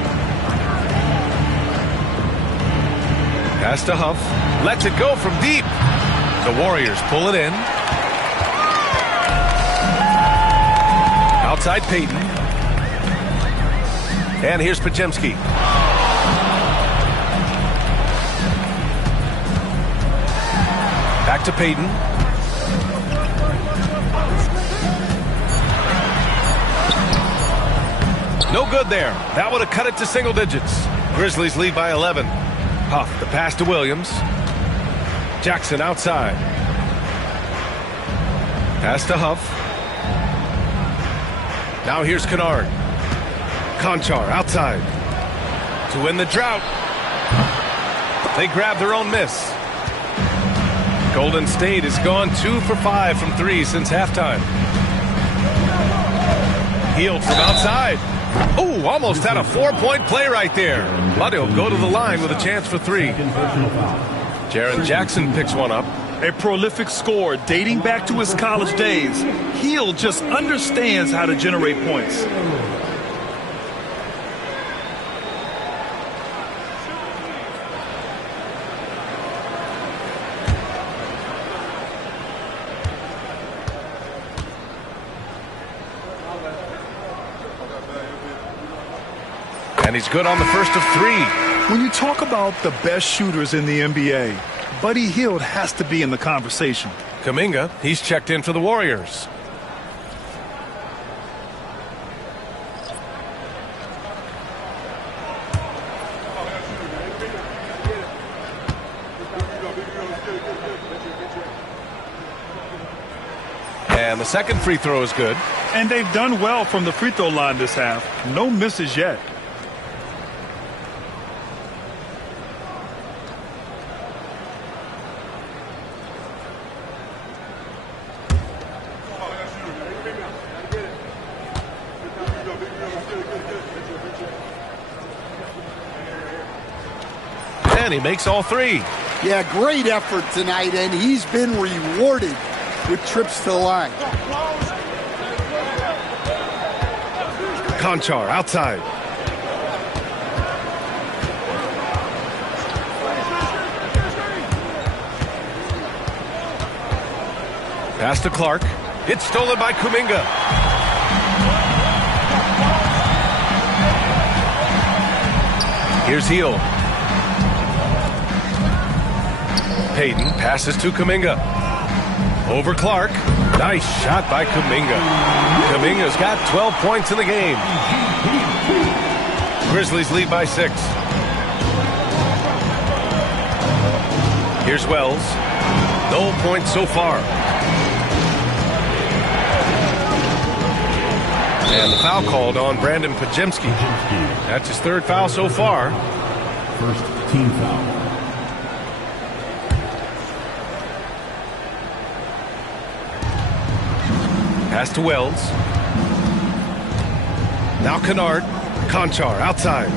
Pass to Huff. Lets it go from deep. The Warriors pull it in. Outside Payton. And here's Podziemski. Back to Payton. No good there. That would have cut it to single digits. Grizzlies lead by 11. Huff, the pass to Williams. Jackson outside. Pass to Huff. Now here's Kennard. Konchar outside. To win the drought. They grab their own miss. Golden State has gone 2 for 5 from 3 since halftime. Hield from outside. Oh, almost had a 4-point play right there. But he'll go to the line with a chance for 3. Jaren Jackson picks one up. A prolific scorer dating back to his college days. Hield just understands how to generate points. And he's good on the first of 3. When you talk about the best shooters in the NBA, Buddy Hield has to be in the conversation. Kuminga, he's checked in for the Warriors. And the second free throw is good. And they've done well from the free throw line this half. No misses yet. And he makes all 3. Yeah, great effort tonight, and he's been rewarded with trips to the line. Konchar outside. Pass to Clark. It's stolen by Kuminga. Here's Hield. Payton passes to Kuminga. Over Clark. Nice shot by Kuminga. Kuminga's got 12 points in the game. Grizzlies lead by 6. Here's Wells. No points so far. And the foul called on Brandon Podziemski. That's his 3rd foul so far. First team foul. Pass to Wells. Now Kennard. Konchar outside.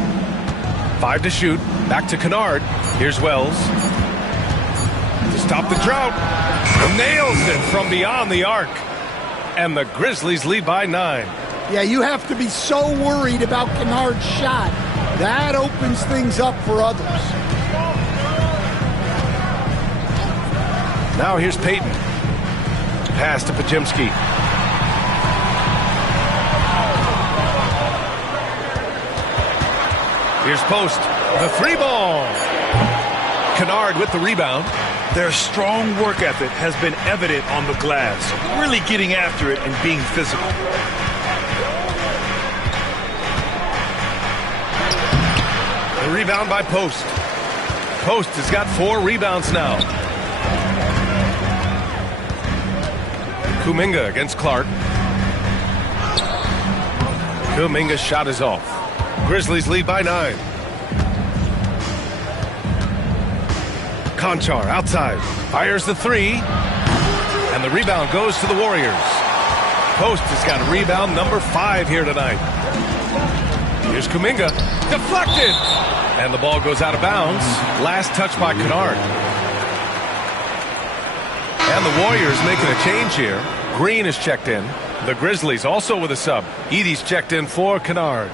5 to shoot. Back to Kennard. Here's Wells. To stop the drought. Nails it from beyond the arc. And the Grizzlies lead by 9. Yeah, you have to be so worried about Kennard's shot. That opens things up for others. Now here's Payton. Pass to Podziemski. Here's Post. The 3 ball. Kennard with the rebound. Their strong work ethic has been evident on the glass, really getting after it and being physical. The rebound by Post. Post has got 4 rebounds now. Kuminga against Clark. Kuminga's shot is off. Grizzlies lead by 9. Konchar outside. Fires the 3. And the rebound goes to the Warriors. Post has got rebound number 5 here tonight. Here's Kuminga. Deflected. And the ball goes out of bounds. Last touch by Kennard. And the Warriors making a change here. Green is checked in. The Grizzlies also with a sub. Edey's checked in for Kennard.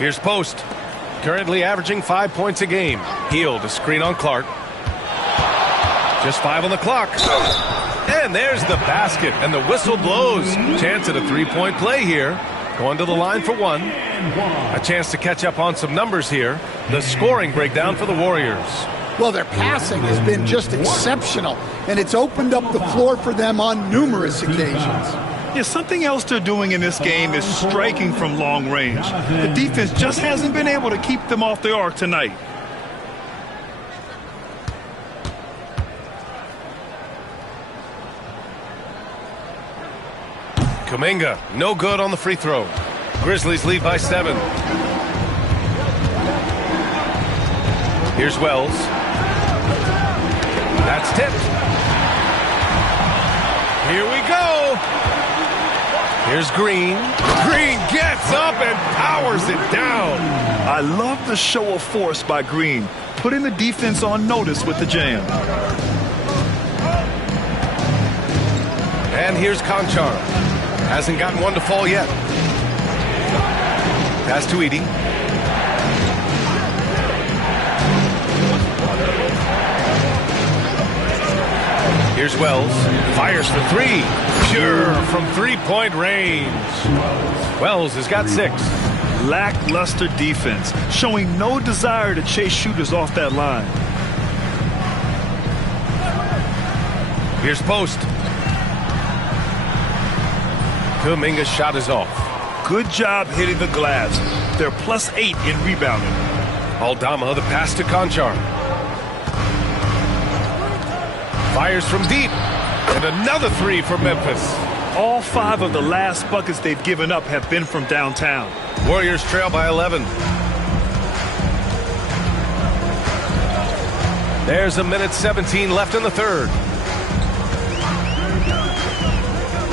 Here's Post. Currently averaging 5 points a game. Heel to screen on Clark. Just 5 on the clock. And there's the basket, and the whistle blows. Chance at a three-point play here. Going to the line for one. A chance to catch up on some numbers here. The scoring breakdown for the Warriors. Well, their passing has been just exceptional, and it's opened up the floor for them on numerous occasions. Yeah, something else they're doing in this game is striking from long range. The defense just hasn't been able to keep them off the arc tonight. Kuminga, no good on the free throw. Grizzlies lead by 7. Here's Wells. That's tipped. Here we go. Here's Green. Green gets up and powers it down. I love the show of force by Green, putting the defense on notice with the jam. And here's Conchar. Hasn't gotten one to fall yet. Pass to Edey. Here's Wells. Fires for 3. Pure from three-point range. Wells has got 6. Lackluster defense, showing no desire to chase shooters off that line. Here's Post. Kuminga's shot is off. Good job hitting the glass. They're +8 in rebounding. Aldama, the pass to Conchar. Fires from deep. And another 3 for Memphis. All 5 of the last buckets they've given up have been from downtown. Warriors trail by 11. There's a minute 17 left in the third.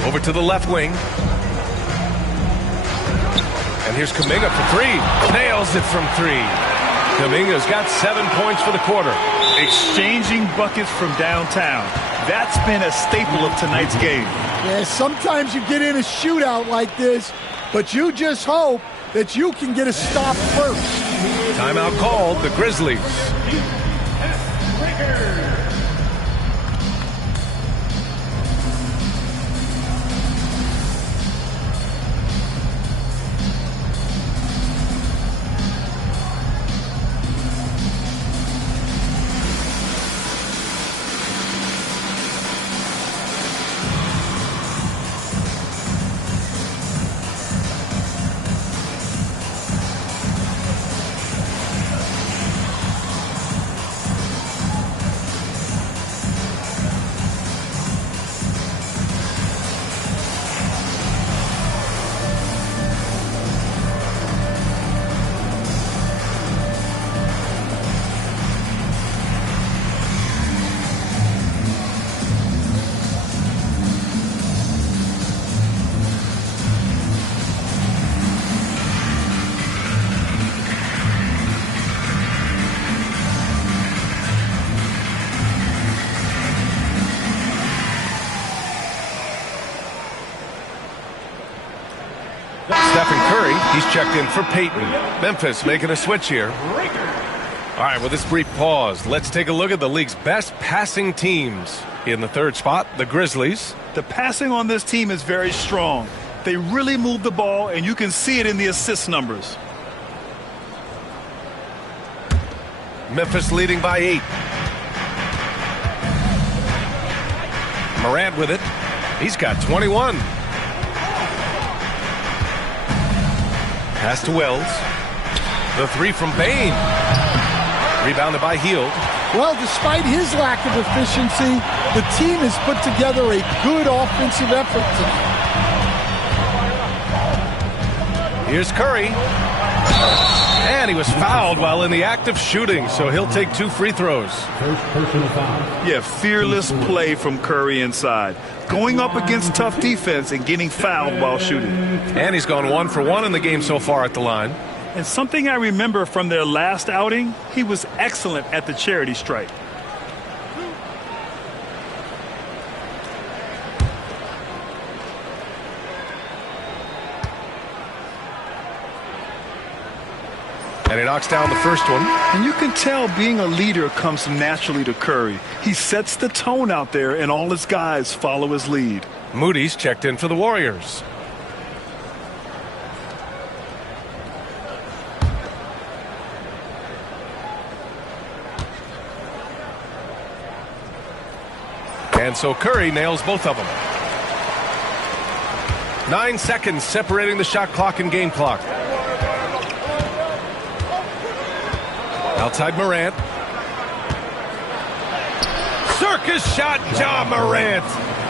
Over to the left wing. And here's Kuminga for 3. Nails it from 3. Kuminga's got 7 points for the quarter. Exchanging buckets from downtown. That's been a staple of tonight's game. Yeah, sometimes you get in a shootout like this, but you just hope that you can get a stop first. Timeout called, the Grizzlies. Stephen Curry, he's checked in for Peyton. Memphis making a switch here. All right, with this brief pause, let's take a look at the league's best passing teams. In the third spot, the Grizzlies. The passing on this team is very strong. They really move the ball, and you can see it in the assist numbers. Memphis leading by 8. Morant with it. He's got 21. Pass to Wells. The 3 from Bane. Rebounded by Hield. Well, despite his lack of efficiency, the team has put together a good offensive effort tonight. Here's Curry. And he was fouled while in the act of shooting, so he'll take 2 free throws. First personal foul. Yeah, fearless play from Curry inside. Going up against tough defense and getting fouled while shooting. And he's gone 1 for 1 in the game so far at the line. And something I remember from their last outing, he was excellent at the charity stripe. And he knocks down the first one. And you can tell being a leader comes naturally to Curry. He sets the tone out there, and all his guys follow his lead. Moody's checked in for the Warriors. And so Curry nails both of them. 9 seconds separating the shot clock and game clock. Outside Morant. Circus shot, Ja Morant.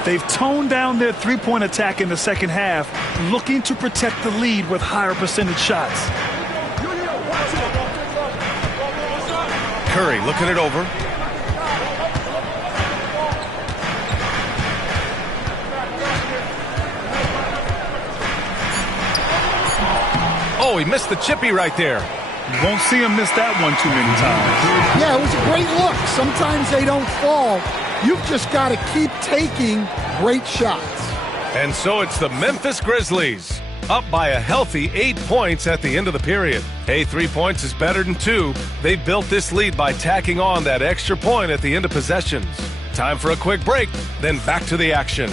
They've toned down their three-point attack in the second half, looking to protect the lead with higher percentage shots. Curry looking it over. Oh, he missed the chippy right there. You won't see him miss that one too many times. Yeah, it was a great look. Sometimes they don't fall. You've just got to keep taking great shots. And so it's the Memphis Grizzlies, up by a healthy 8 points at the end of the period. Hey, 3 points is better than 2. They built this lead by tacking on that extra point at the end of possessions. Time for a quick break, then back to the action.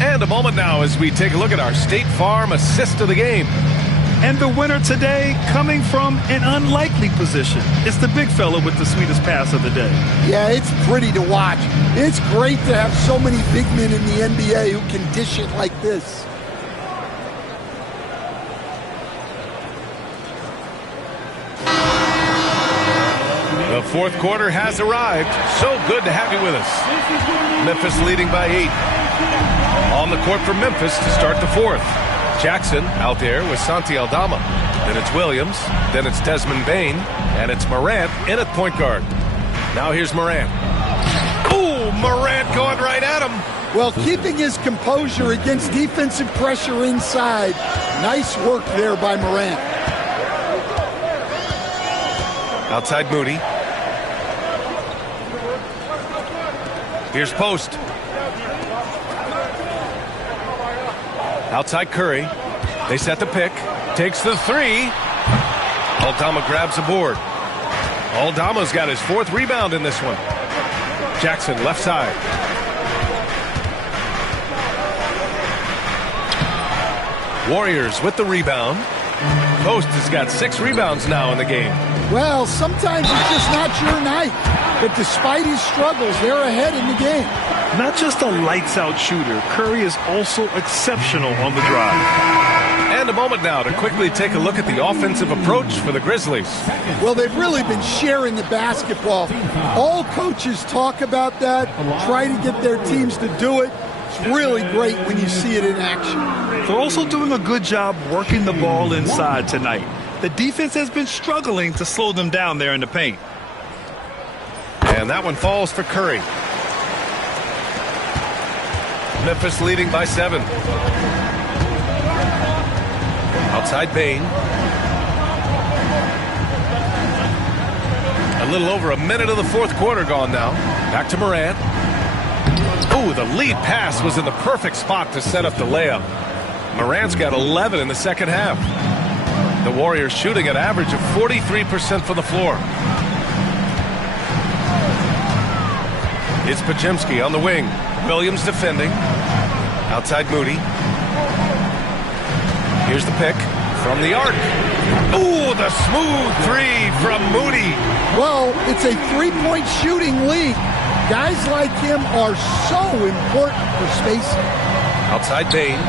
And a moment now as we take a look at our State Farm assist of the game. And the winner today coming from an unlikely position. It's the big fella with the sweetest pass of the day. Yeah, it's pretty to watch. It's great to have so many big men in the NBA who can dish it like this. The fourth quarter has arrived. So good to have you with us. Memphis leading by 8. On the court for Memphis to start the fourth. Jackson out there with Santi Aldama. Then it's Williams. Then it's Desmond Bane. And it's Morant in at point guard. Now here's Morant. Ooh, Morant going right at him. Well, keeping his composure against defensive pressure inside. Nice work there by Morant. Outside Moody. Here's Post. Outside Curry. They set the pick. Takes the three. Aldama grabs the board. Aldama's got his 4th rebound in this one. Jackson left side. Warriors with the rebound. Post has got 6 rebounds now in the game. Well, sometimes it's just not your night. But despite his struggles, they're ahead in the game. Not just a lights-out shooter, Curry is also exceptional on the drive. And a moment now to quickly take a look at the offensive approach for the Grizzlies. Well, they've really been sharing the basketball. All coaches talk about that, try to get their teams to do it. It's really great when you see it in action. They're also doing a good job working the ball inside tonight. The defense has been struggling to slow them down there in the paint. And that one falls for Curry. Memphis leading by 7. Outside Bane. A little over a minute of the fourth quarter gone now. Back to Morant. Ooh, the lead pass was in the perfect spot to set up the layup. Morant's got 11 in the second half. The Warriors shooting an average of 43% from the floor. It's Podziemski on the wing. Williams defending. Outside Moody. Here's the pick from the arc. Ooh, the smooth 3 from Moody. Well, it's a 3-point shooting league. Guys like him are so important for spacing. Outside Bane.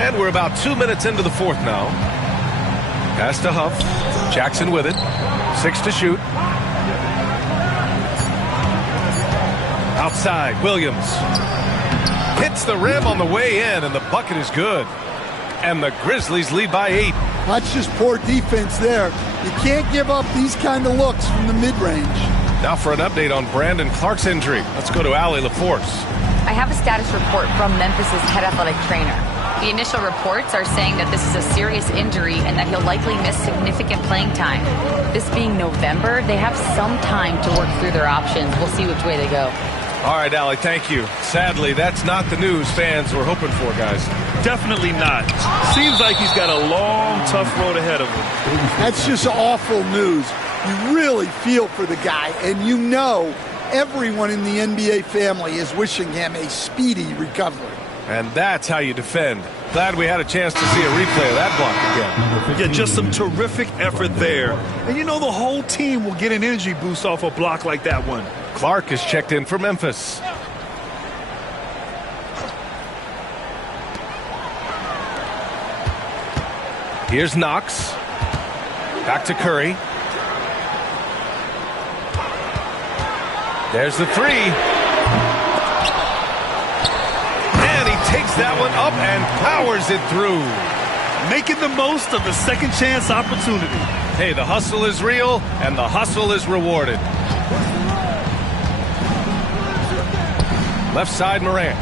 And we're about 2 minutes into the fourth now. Pass to Huff. Jackson with it. 6 to shoot. Outside, Williams. Hits the rim on the way in, and the bucket is good. And the Grizzlies lead by 8. That's just poor defense there. You can't give up these kind of looks from the mid-range. Now for an update on Brandon Clark's injury. Let's go to Allie LaForce. I have a status report from Memphis's head athletic trainer. The initial reports are saying that this is a serious injury and that he'll likely miss significant playing time. This being November, they have some time to work through their options. We'll see which way they go. All right, Allie, thank you. Sadly, that's not the news fans were hoping for, guys. Definitely not. Seems like he's got a long, tough road ahead of him. That's just awful news. You really feel for the guy, and you know everyone in the NBA family is wishing him a speedy recovery. And that's how you defend. Glad we had a chance to see a replay of that block again. Yeah, just some terrific effort there. And you know the whole team will get an energy boost off a block like that one. Clark is checked in for Memphis. Here's Knox. Back to Curry. There's the three. And he takes that one up and powers it through. Making the most of the second chance opportunity. Hey, the hustle is real and the hustle is rewarded. Left side, Morant.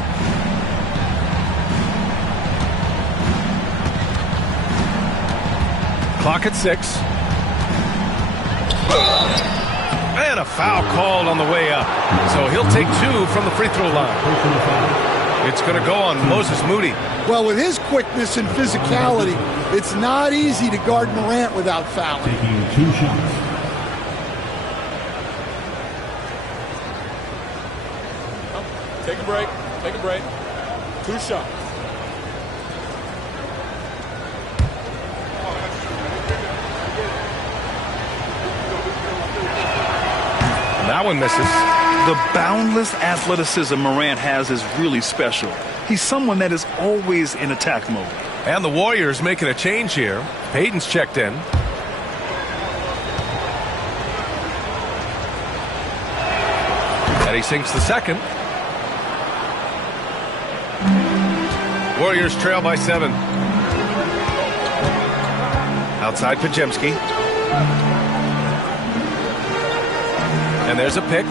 Clock at 6. And a foul called on the way up. So he'll take 2 from the free throw line. It's going to go on Moses Moody. Well, with his quickness and physicality, it's not easy to guard Morant without fouling. Taking 2 shots. Take a break. Take a break. 2 shots. That one misses. The boundless athleticism Morant has is really special. He's someone that is always in attack mode. And the Warriors making a change here. Payton's checked in. And he sinks the second. Warriors trail by 7. Outside Podziemski. And there's a pick.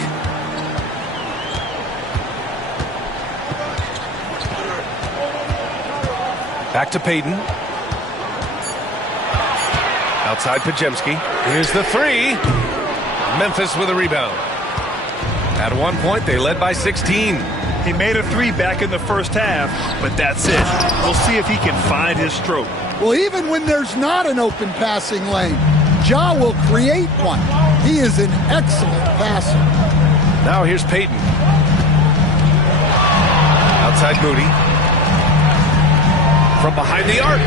Back to Payton. Outside Podziemski. Here's the 3. Memphis with a rebound. At one point, they led by 16. He made a 3 back in the first half, but that's it. We'll see if he can find his stroke. Well, even when there's not an open passing lane, Ja will create one. He is an excellent passer. Now here's Payton. Outside Moody. From behind the arc.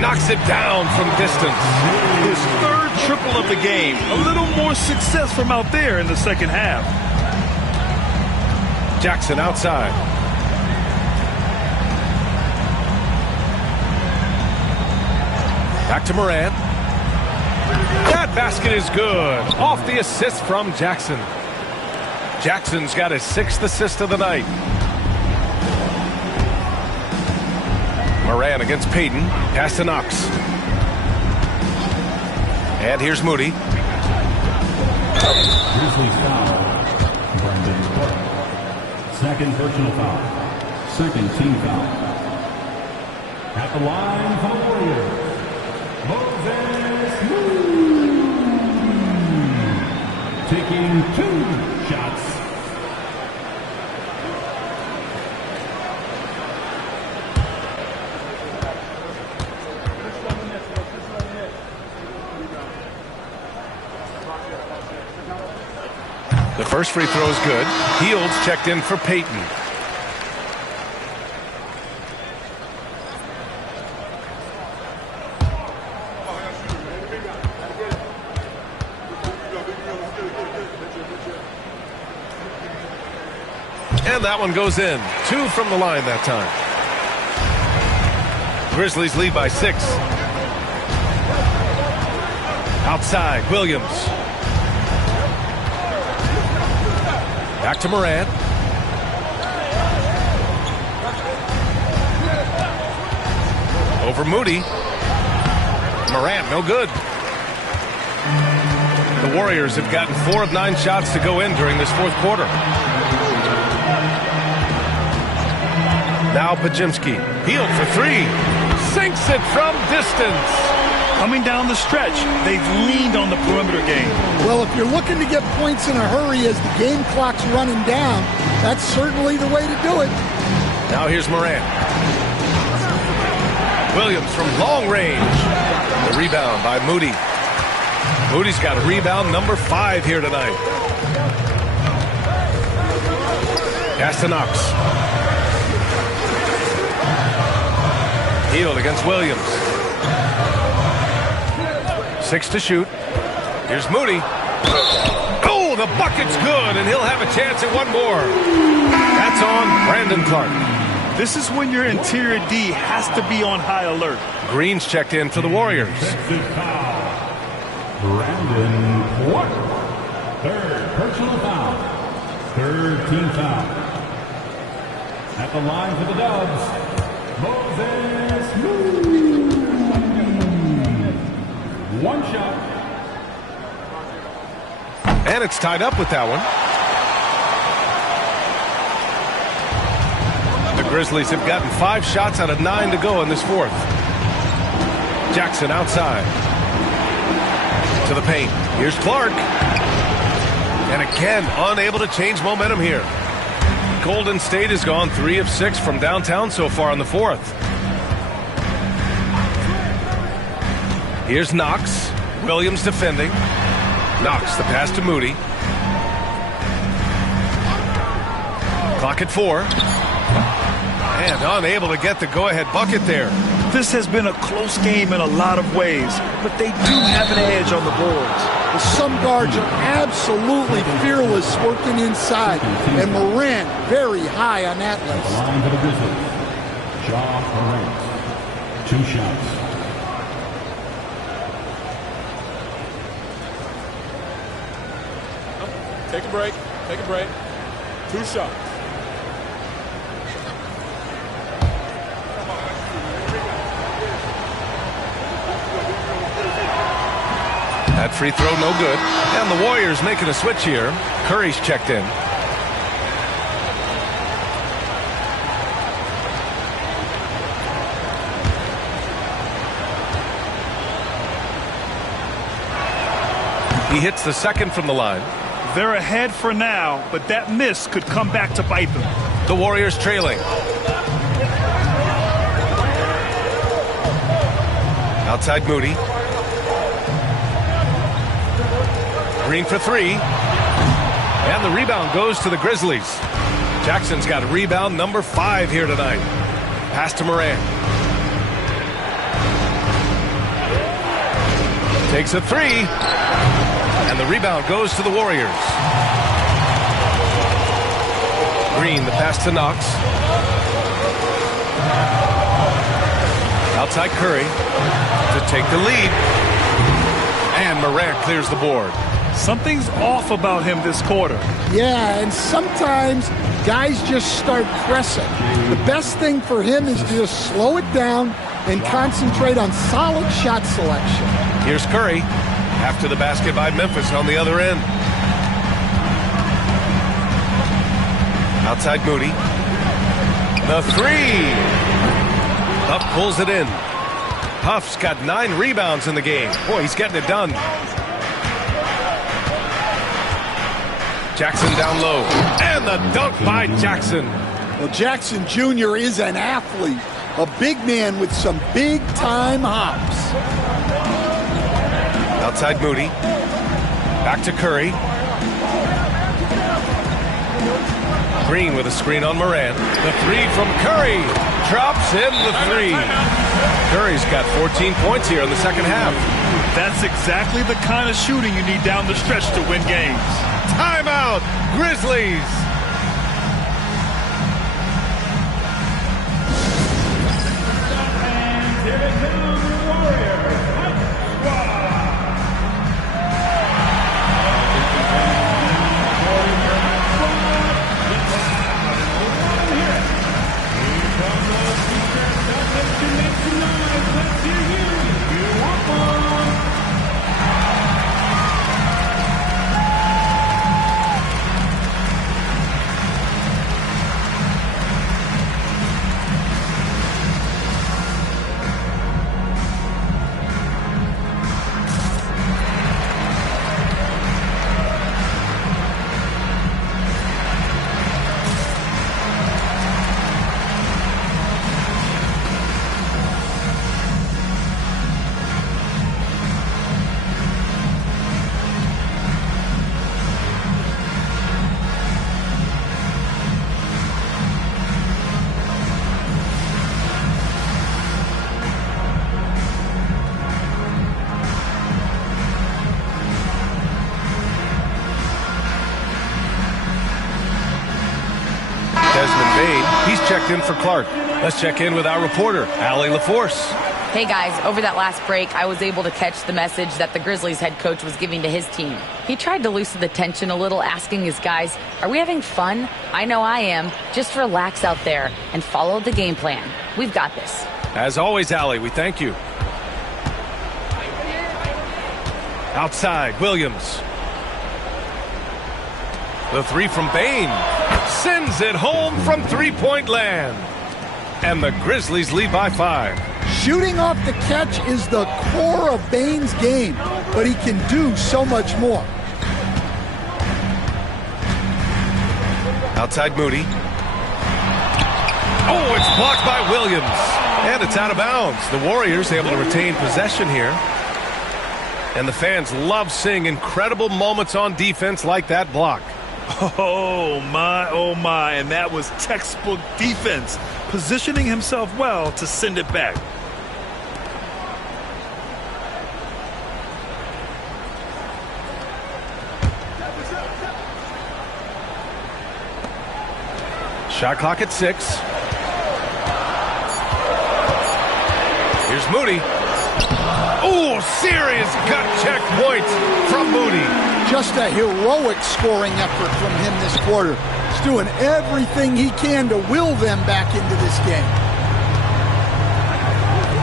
Knocks it down from distance. His 3rd triple of the game. A little more success from out there in the second half. Jackson outside. Back to Morant. That basket is good. Off the assist from Jackson. Jackson's got his 6th assist of the night. Morant against Payton. Pass to Knox. And here's Moody. Grizzlies foul. Brandon Clark. 2nd personal foul. 2nd team foul. At the line for the Warriors, Moses Moody. Taking 2 shots. The first free throw is good. Fields checked in for Payton. And that one goes in. 2 from the line that time. Grizzlies lead by 6. Outside, Williams. Back to Morant. Over Moody. Morant, no good. The Warriors have gotten 4 of 9 shots to go in during this 4th quarter. Now Pajimski. Healed for three. Sinks it from distance. Coming down the stretch, they've leaned on the perimeter game. Well, if you're looking to get points in a hurry as the game clock's running down, that's certainly the way to do it. Now here's Morant. Williams from long range. The rebound by Moody. Moody's got rebound number 5 here tonight. Pass to Knox. Healed against Williams. 6 to shoot. Here's Moody. Oh, the bucket's good, and he'll have a chance at one more. That's on Brandon Clark. This is when your interior D has to be on high alert. Green's checked in for the Warriors. Brandon Clark. Third personal foul. Third team foul. At the line for the Dubs, Moses Moody. One shot. And it's tied up with that one. The Grizzlies have gotten 5 shots out of 9 to go in this fourth. Jackson outside. To the paint. Here's Clark. And again, unable to change momentum here. Golden State has gone 3 of 6 from downtown so far in the fourth. Here's Knox. Williams defending. Knox, the pass to Moody. Clock at 4. And unable to get the go-ahead bucket there. This has been a close game in a lot of ways, but they do have an edge on the boards. Some guards are absolutely fearless working inside, and Morant very high on that list. Line for the Grizzlies. Ja Morant. 2 shots. Take a break. Take a break. 2 shots. That free throw no good. And the Warriors making a switch here. Curry's checked in. He hits the second from the line. They're ahead for now, but that miss could come back to bite them. The Warriors trailing. Outside Moody. Green for 3. And the rebound goes to the Grizzlies. Jackson's got rebound number 5 here tonight. Pass to Morant. Takes a 3. And the rebound goes to the Warriors. Green, the pass to Knox. Outside Curry to take the lead. And Morant clears the board. Something's off about him this quarter. Yeah, and sometimes guys just start pressing. The best thing for him is to just slow it down and concentrate on solid shot selection. Here's Curry. After the basket by Memphis on the other end. Outside Moody. The 3. Huff pulls it in. Huff's got 9 rebounds in the game. Boy, he's getting it done. Jackson down low. And the dunk by Jackson. Well, Jackson Jr. is an athlete. A big man with some big-time hops. Outside Moody. Back to Curry. Green with a screen on Morant. The 3 from Curry. Drops in the 3. Curry's got 14 points here in the second half. That's exactly the kind of shooting you need down the stretch to win games. Timeout, Grizzlies. checked in for Clark. Let's check in with our reporter, Allie LaForce. Hey guys, over that last break, I was able to catch the message that the Grizzlies head coach was giving to his team. He tried to loosen the tension a little, asking his guys, are we having fun? I know I am. Just relax out there and follow the game plan. We've got this. As always, Allie, we thank you. Outside, Williams. The three from Bane. Sends it home from three-point land. And the Grizzlies lead by 5. Shooting off the catch is the core of Bane's game, but he can do so much more. Outside Moody. Oh, it's blocked by Williams. And it's out of bounds. The Warriors able to retain possession here. And the fans love seeing incredible moments on defense like that block. Oh my, and that was textbook defense, positioning himself well to send it back. Shot clock at 6. Here's Moody. Oh, serious gut check point from Moody. Just a heroic scoring effort from him this quarter. He's doing everything he can to will them back into this game.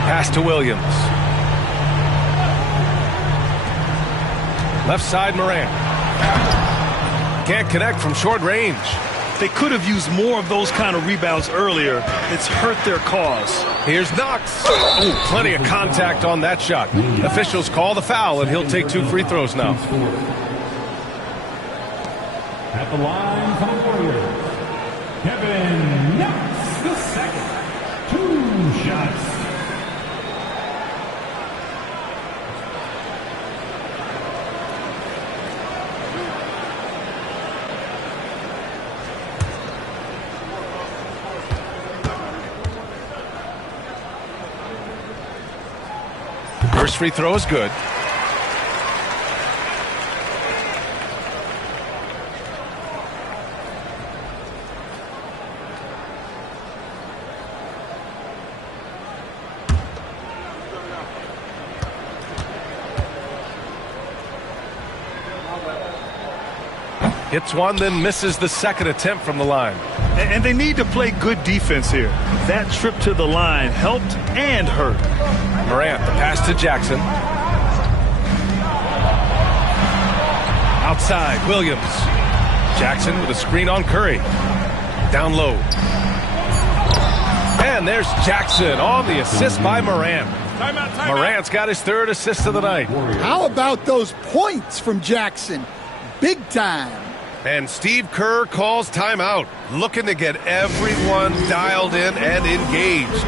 Pass to Williams. Left side, Morant. Can't connect from short range. They could have used more of those kind of rebounds earlier. It's hurt their cause. Here's Knox. Oh, plenty of contact on that shot. Officials call the foul, and he'll take 2 free throws now. At the line for the Warriors, Kevin Knox, the second. 2 shots. First free throw is good. Hits one, then misses the second attempt from the line. And they need to play good defense here. That trip to the line helped and hurt. Morant, the pass to Jackson. Outside, Williams. Jackson with a screen on Curry. Down low. And there's Jackson on the assist by Morant. Morant's got his 3rd assist of the night. How about those points from Jackson? Big time. And Steve Kerr calls timeout, looking to get everyone dialed in and engaged.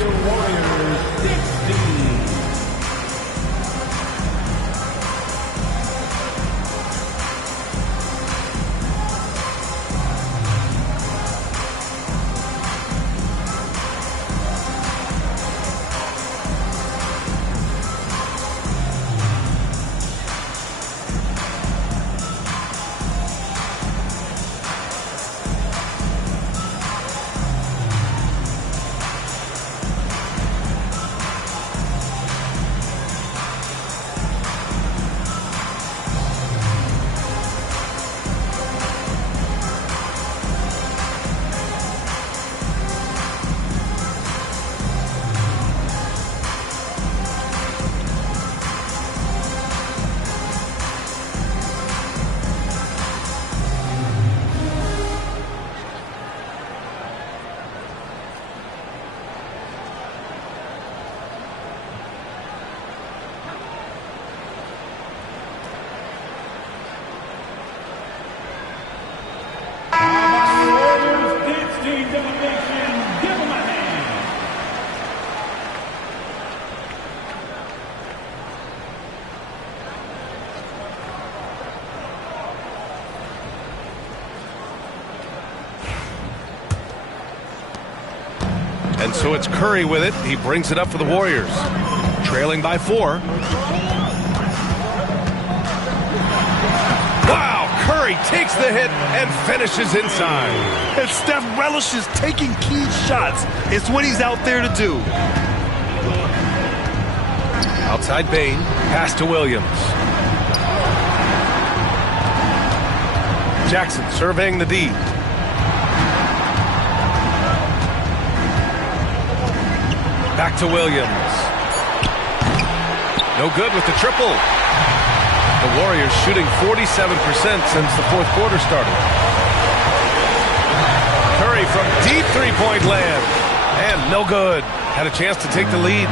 And so it's Curry with it. He brings it up for the Warriors. Trailing by 4. Wow, Curry Curry takes the hit and finishes inside. And Steph relishes taking key shots. It's what he's out there to do. Outside Bane, pass to Williams. Jackson surveying the D. Back to Williams. No good with the triple. The Warriors shooting 47% since the fourth quarter started. Curry from deep three-point land. And no good. Had a chance to take the lead.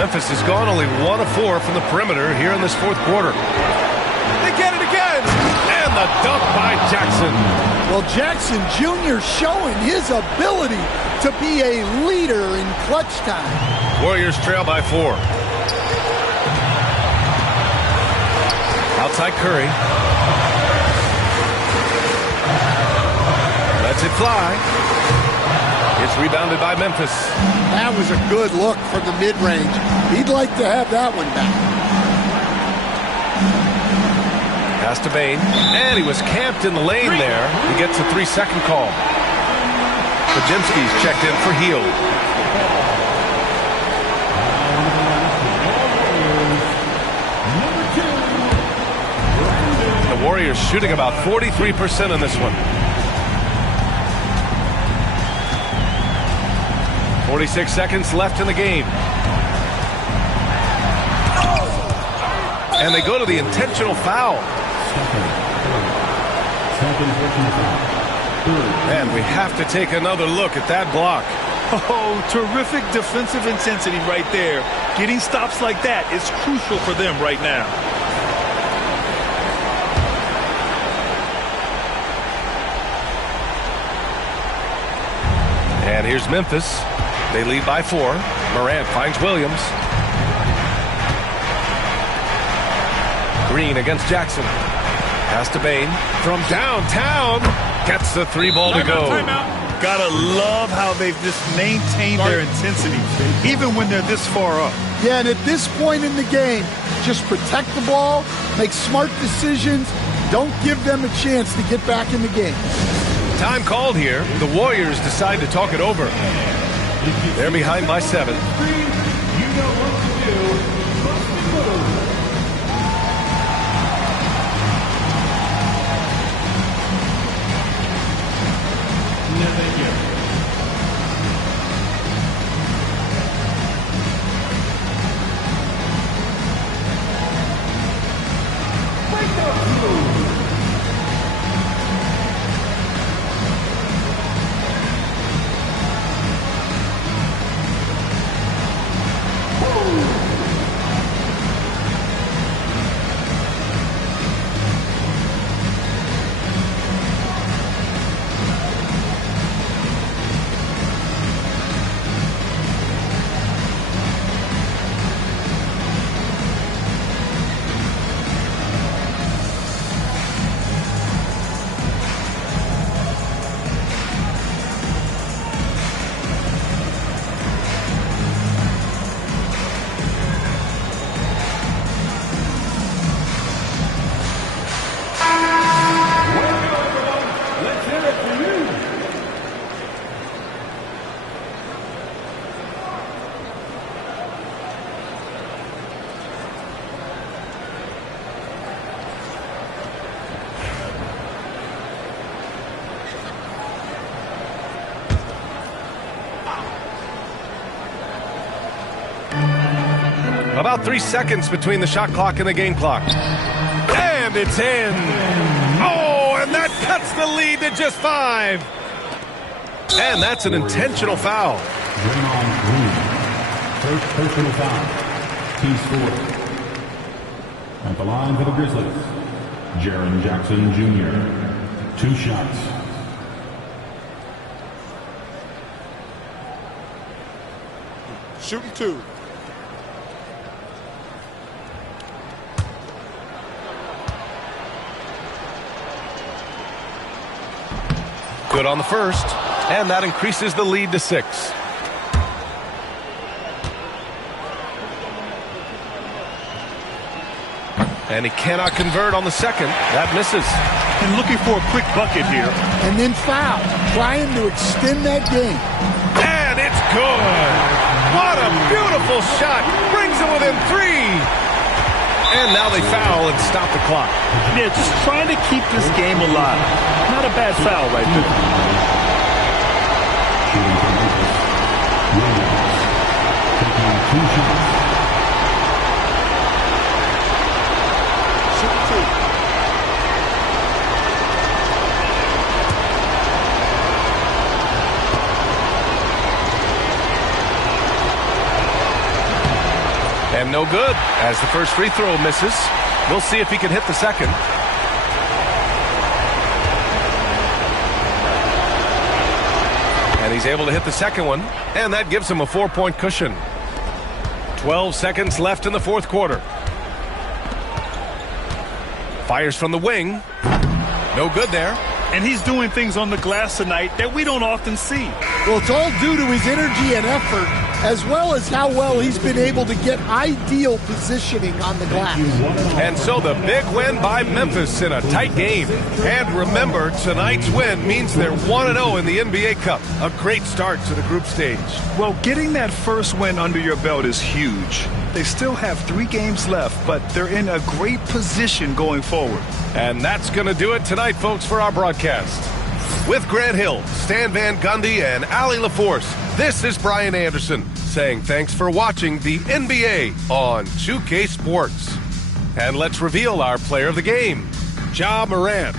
Memphis has gone only 1 of 4 from the perimeter here in this fourth quarter. They get it again. And the dunk by Jackson. Well, Jackson Jr. showing his ability to be a leader in clutch time. Warriors trail by 4. Outside Curry. Lets it fly. It's rebounded by Memphis. That was a good look from the mid-range. He'd like to have that one back. Pass to Bane. And he was camped in the lane there. He gets a 3-second call. Podziemski's checked in for Hield. The Warriors shooting about 43% in this one. 46 seconds left in the game. And they go to the intentional foul. And we have to take another look at that block. Oh, terrific defensive intensity right there. Getting stops like that is crucial for them right now. And here's Memphis. They lead by 4. Morant finds Williams. Green against Jackson. Pass to Bane. From downtown. Gets the 3-ball to go. Gotta love how they've just maintained their intensity, even when they're this far up. Yeah, and at this point in the game, just protect the ball, make smart decisions, don't give them a chance to get back in the game. Time called here. The Warriors decide to talk it over. They're behind by 7. About 3 seconds between the shot clock and the game clock. And it's in. Oh, and that cuts the lead to just 5. And that's an intentional foul. Draymond Green. First personal foul. Team score. At the line for the Grizzlies, Jaren Jackson Jr. 2 shots. Shooting 2. Good on the first, and that increases the lead to 6. And he cannot convert on the second. That misses. And looking for a quick bucket here. And then foul, trying to extend that game. And it's good. What a beautiful shot. Brings it within 3. And now they foul and stop the clock. Yeah, just trying to keep this game alive. Not a bad foul right there. Shooting from Memphis, Williams. Taking 2 shots. And no good, as the first free throw misses. We'll see if he can hit the second. And he's able to hit the second one, and that gives him a 4-point cushion. 12 seconds left in the fourth quarter. Fires from the wing. No good there. And he's doing things on the glass tonight that we don't often see. Well, it's all due to his energy and effort, as well as how well he's been able to get ideal positioning on the glass. And so the big win by Memphis in a tight game. And remember, tonight's win means they're 1-0 in the NBA Cup. A great start to the group stage. Well, getting that first win under your belt is huge. They still have 3 games left, but they're in a great position going forward. And that's going to do it tonight, folks, for our broadcast. With Grant Hill, Stan Van Gundy, and Allie LaForce, this is Brian Anderson saying thanks for watching the NBA on 2K Sports. And let's reveal our player of the game, Ja Morant.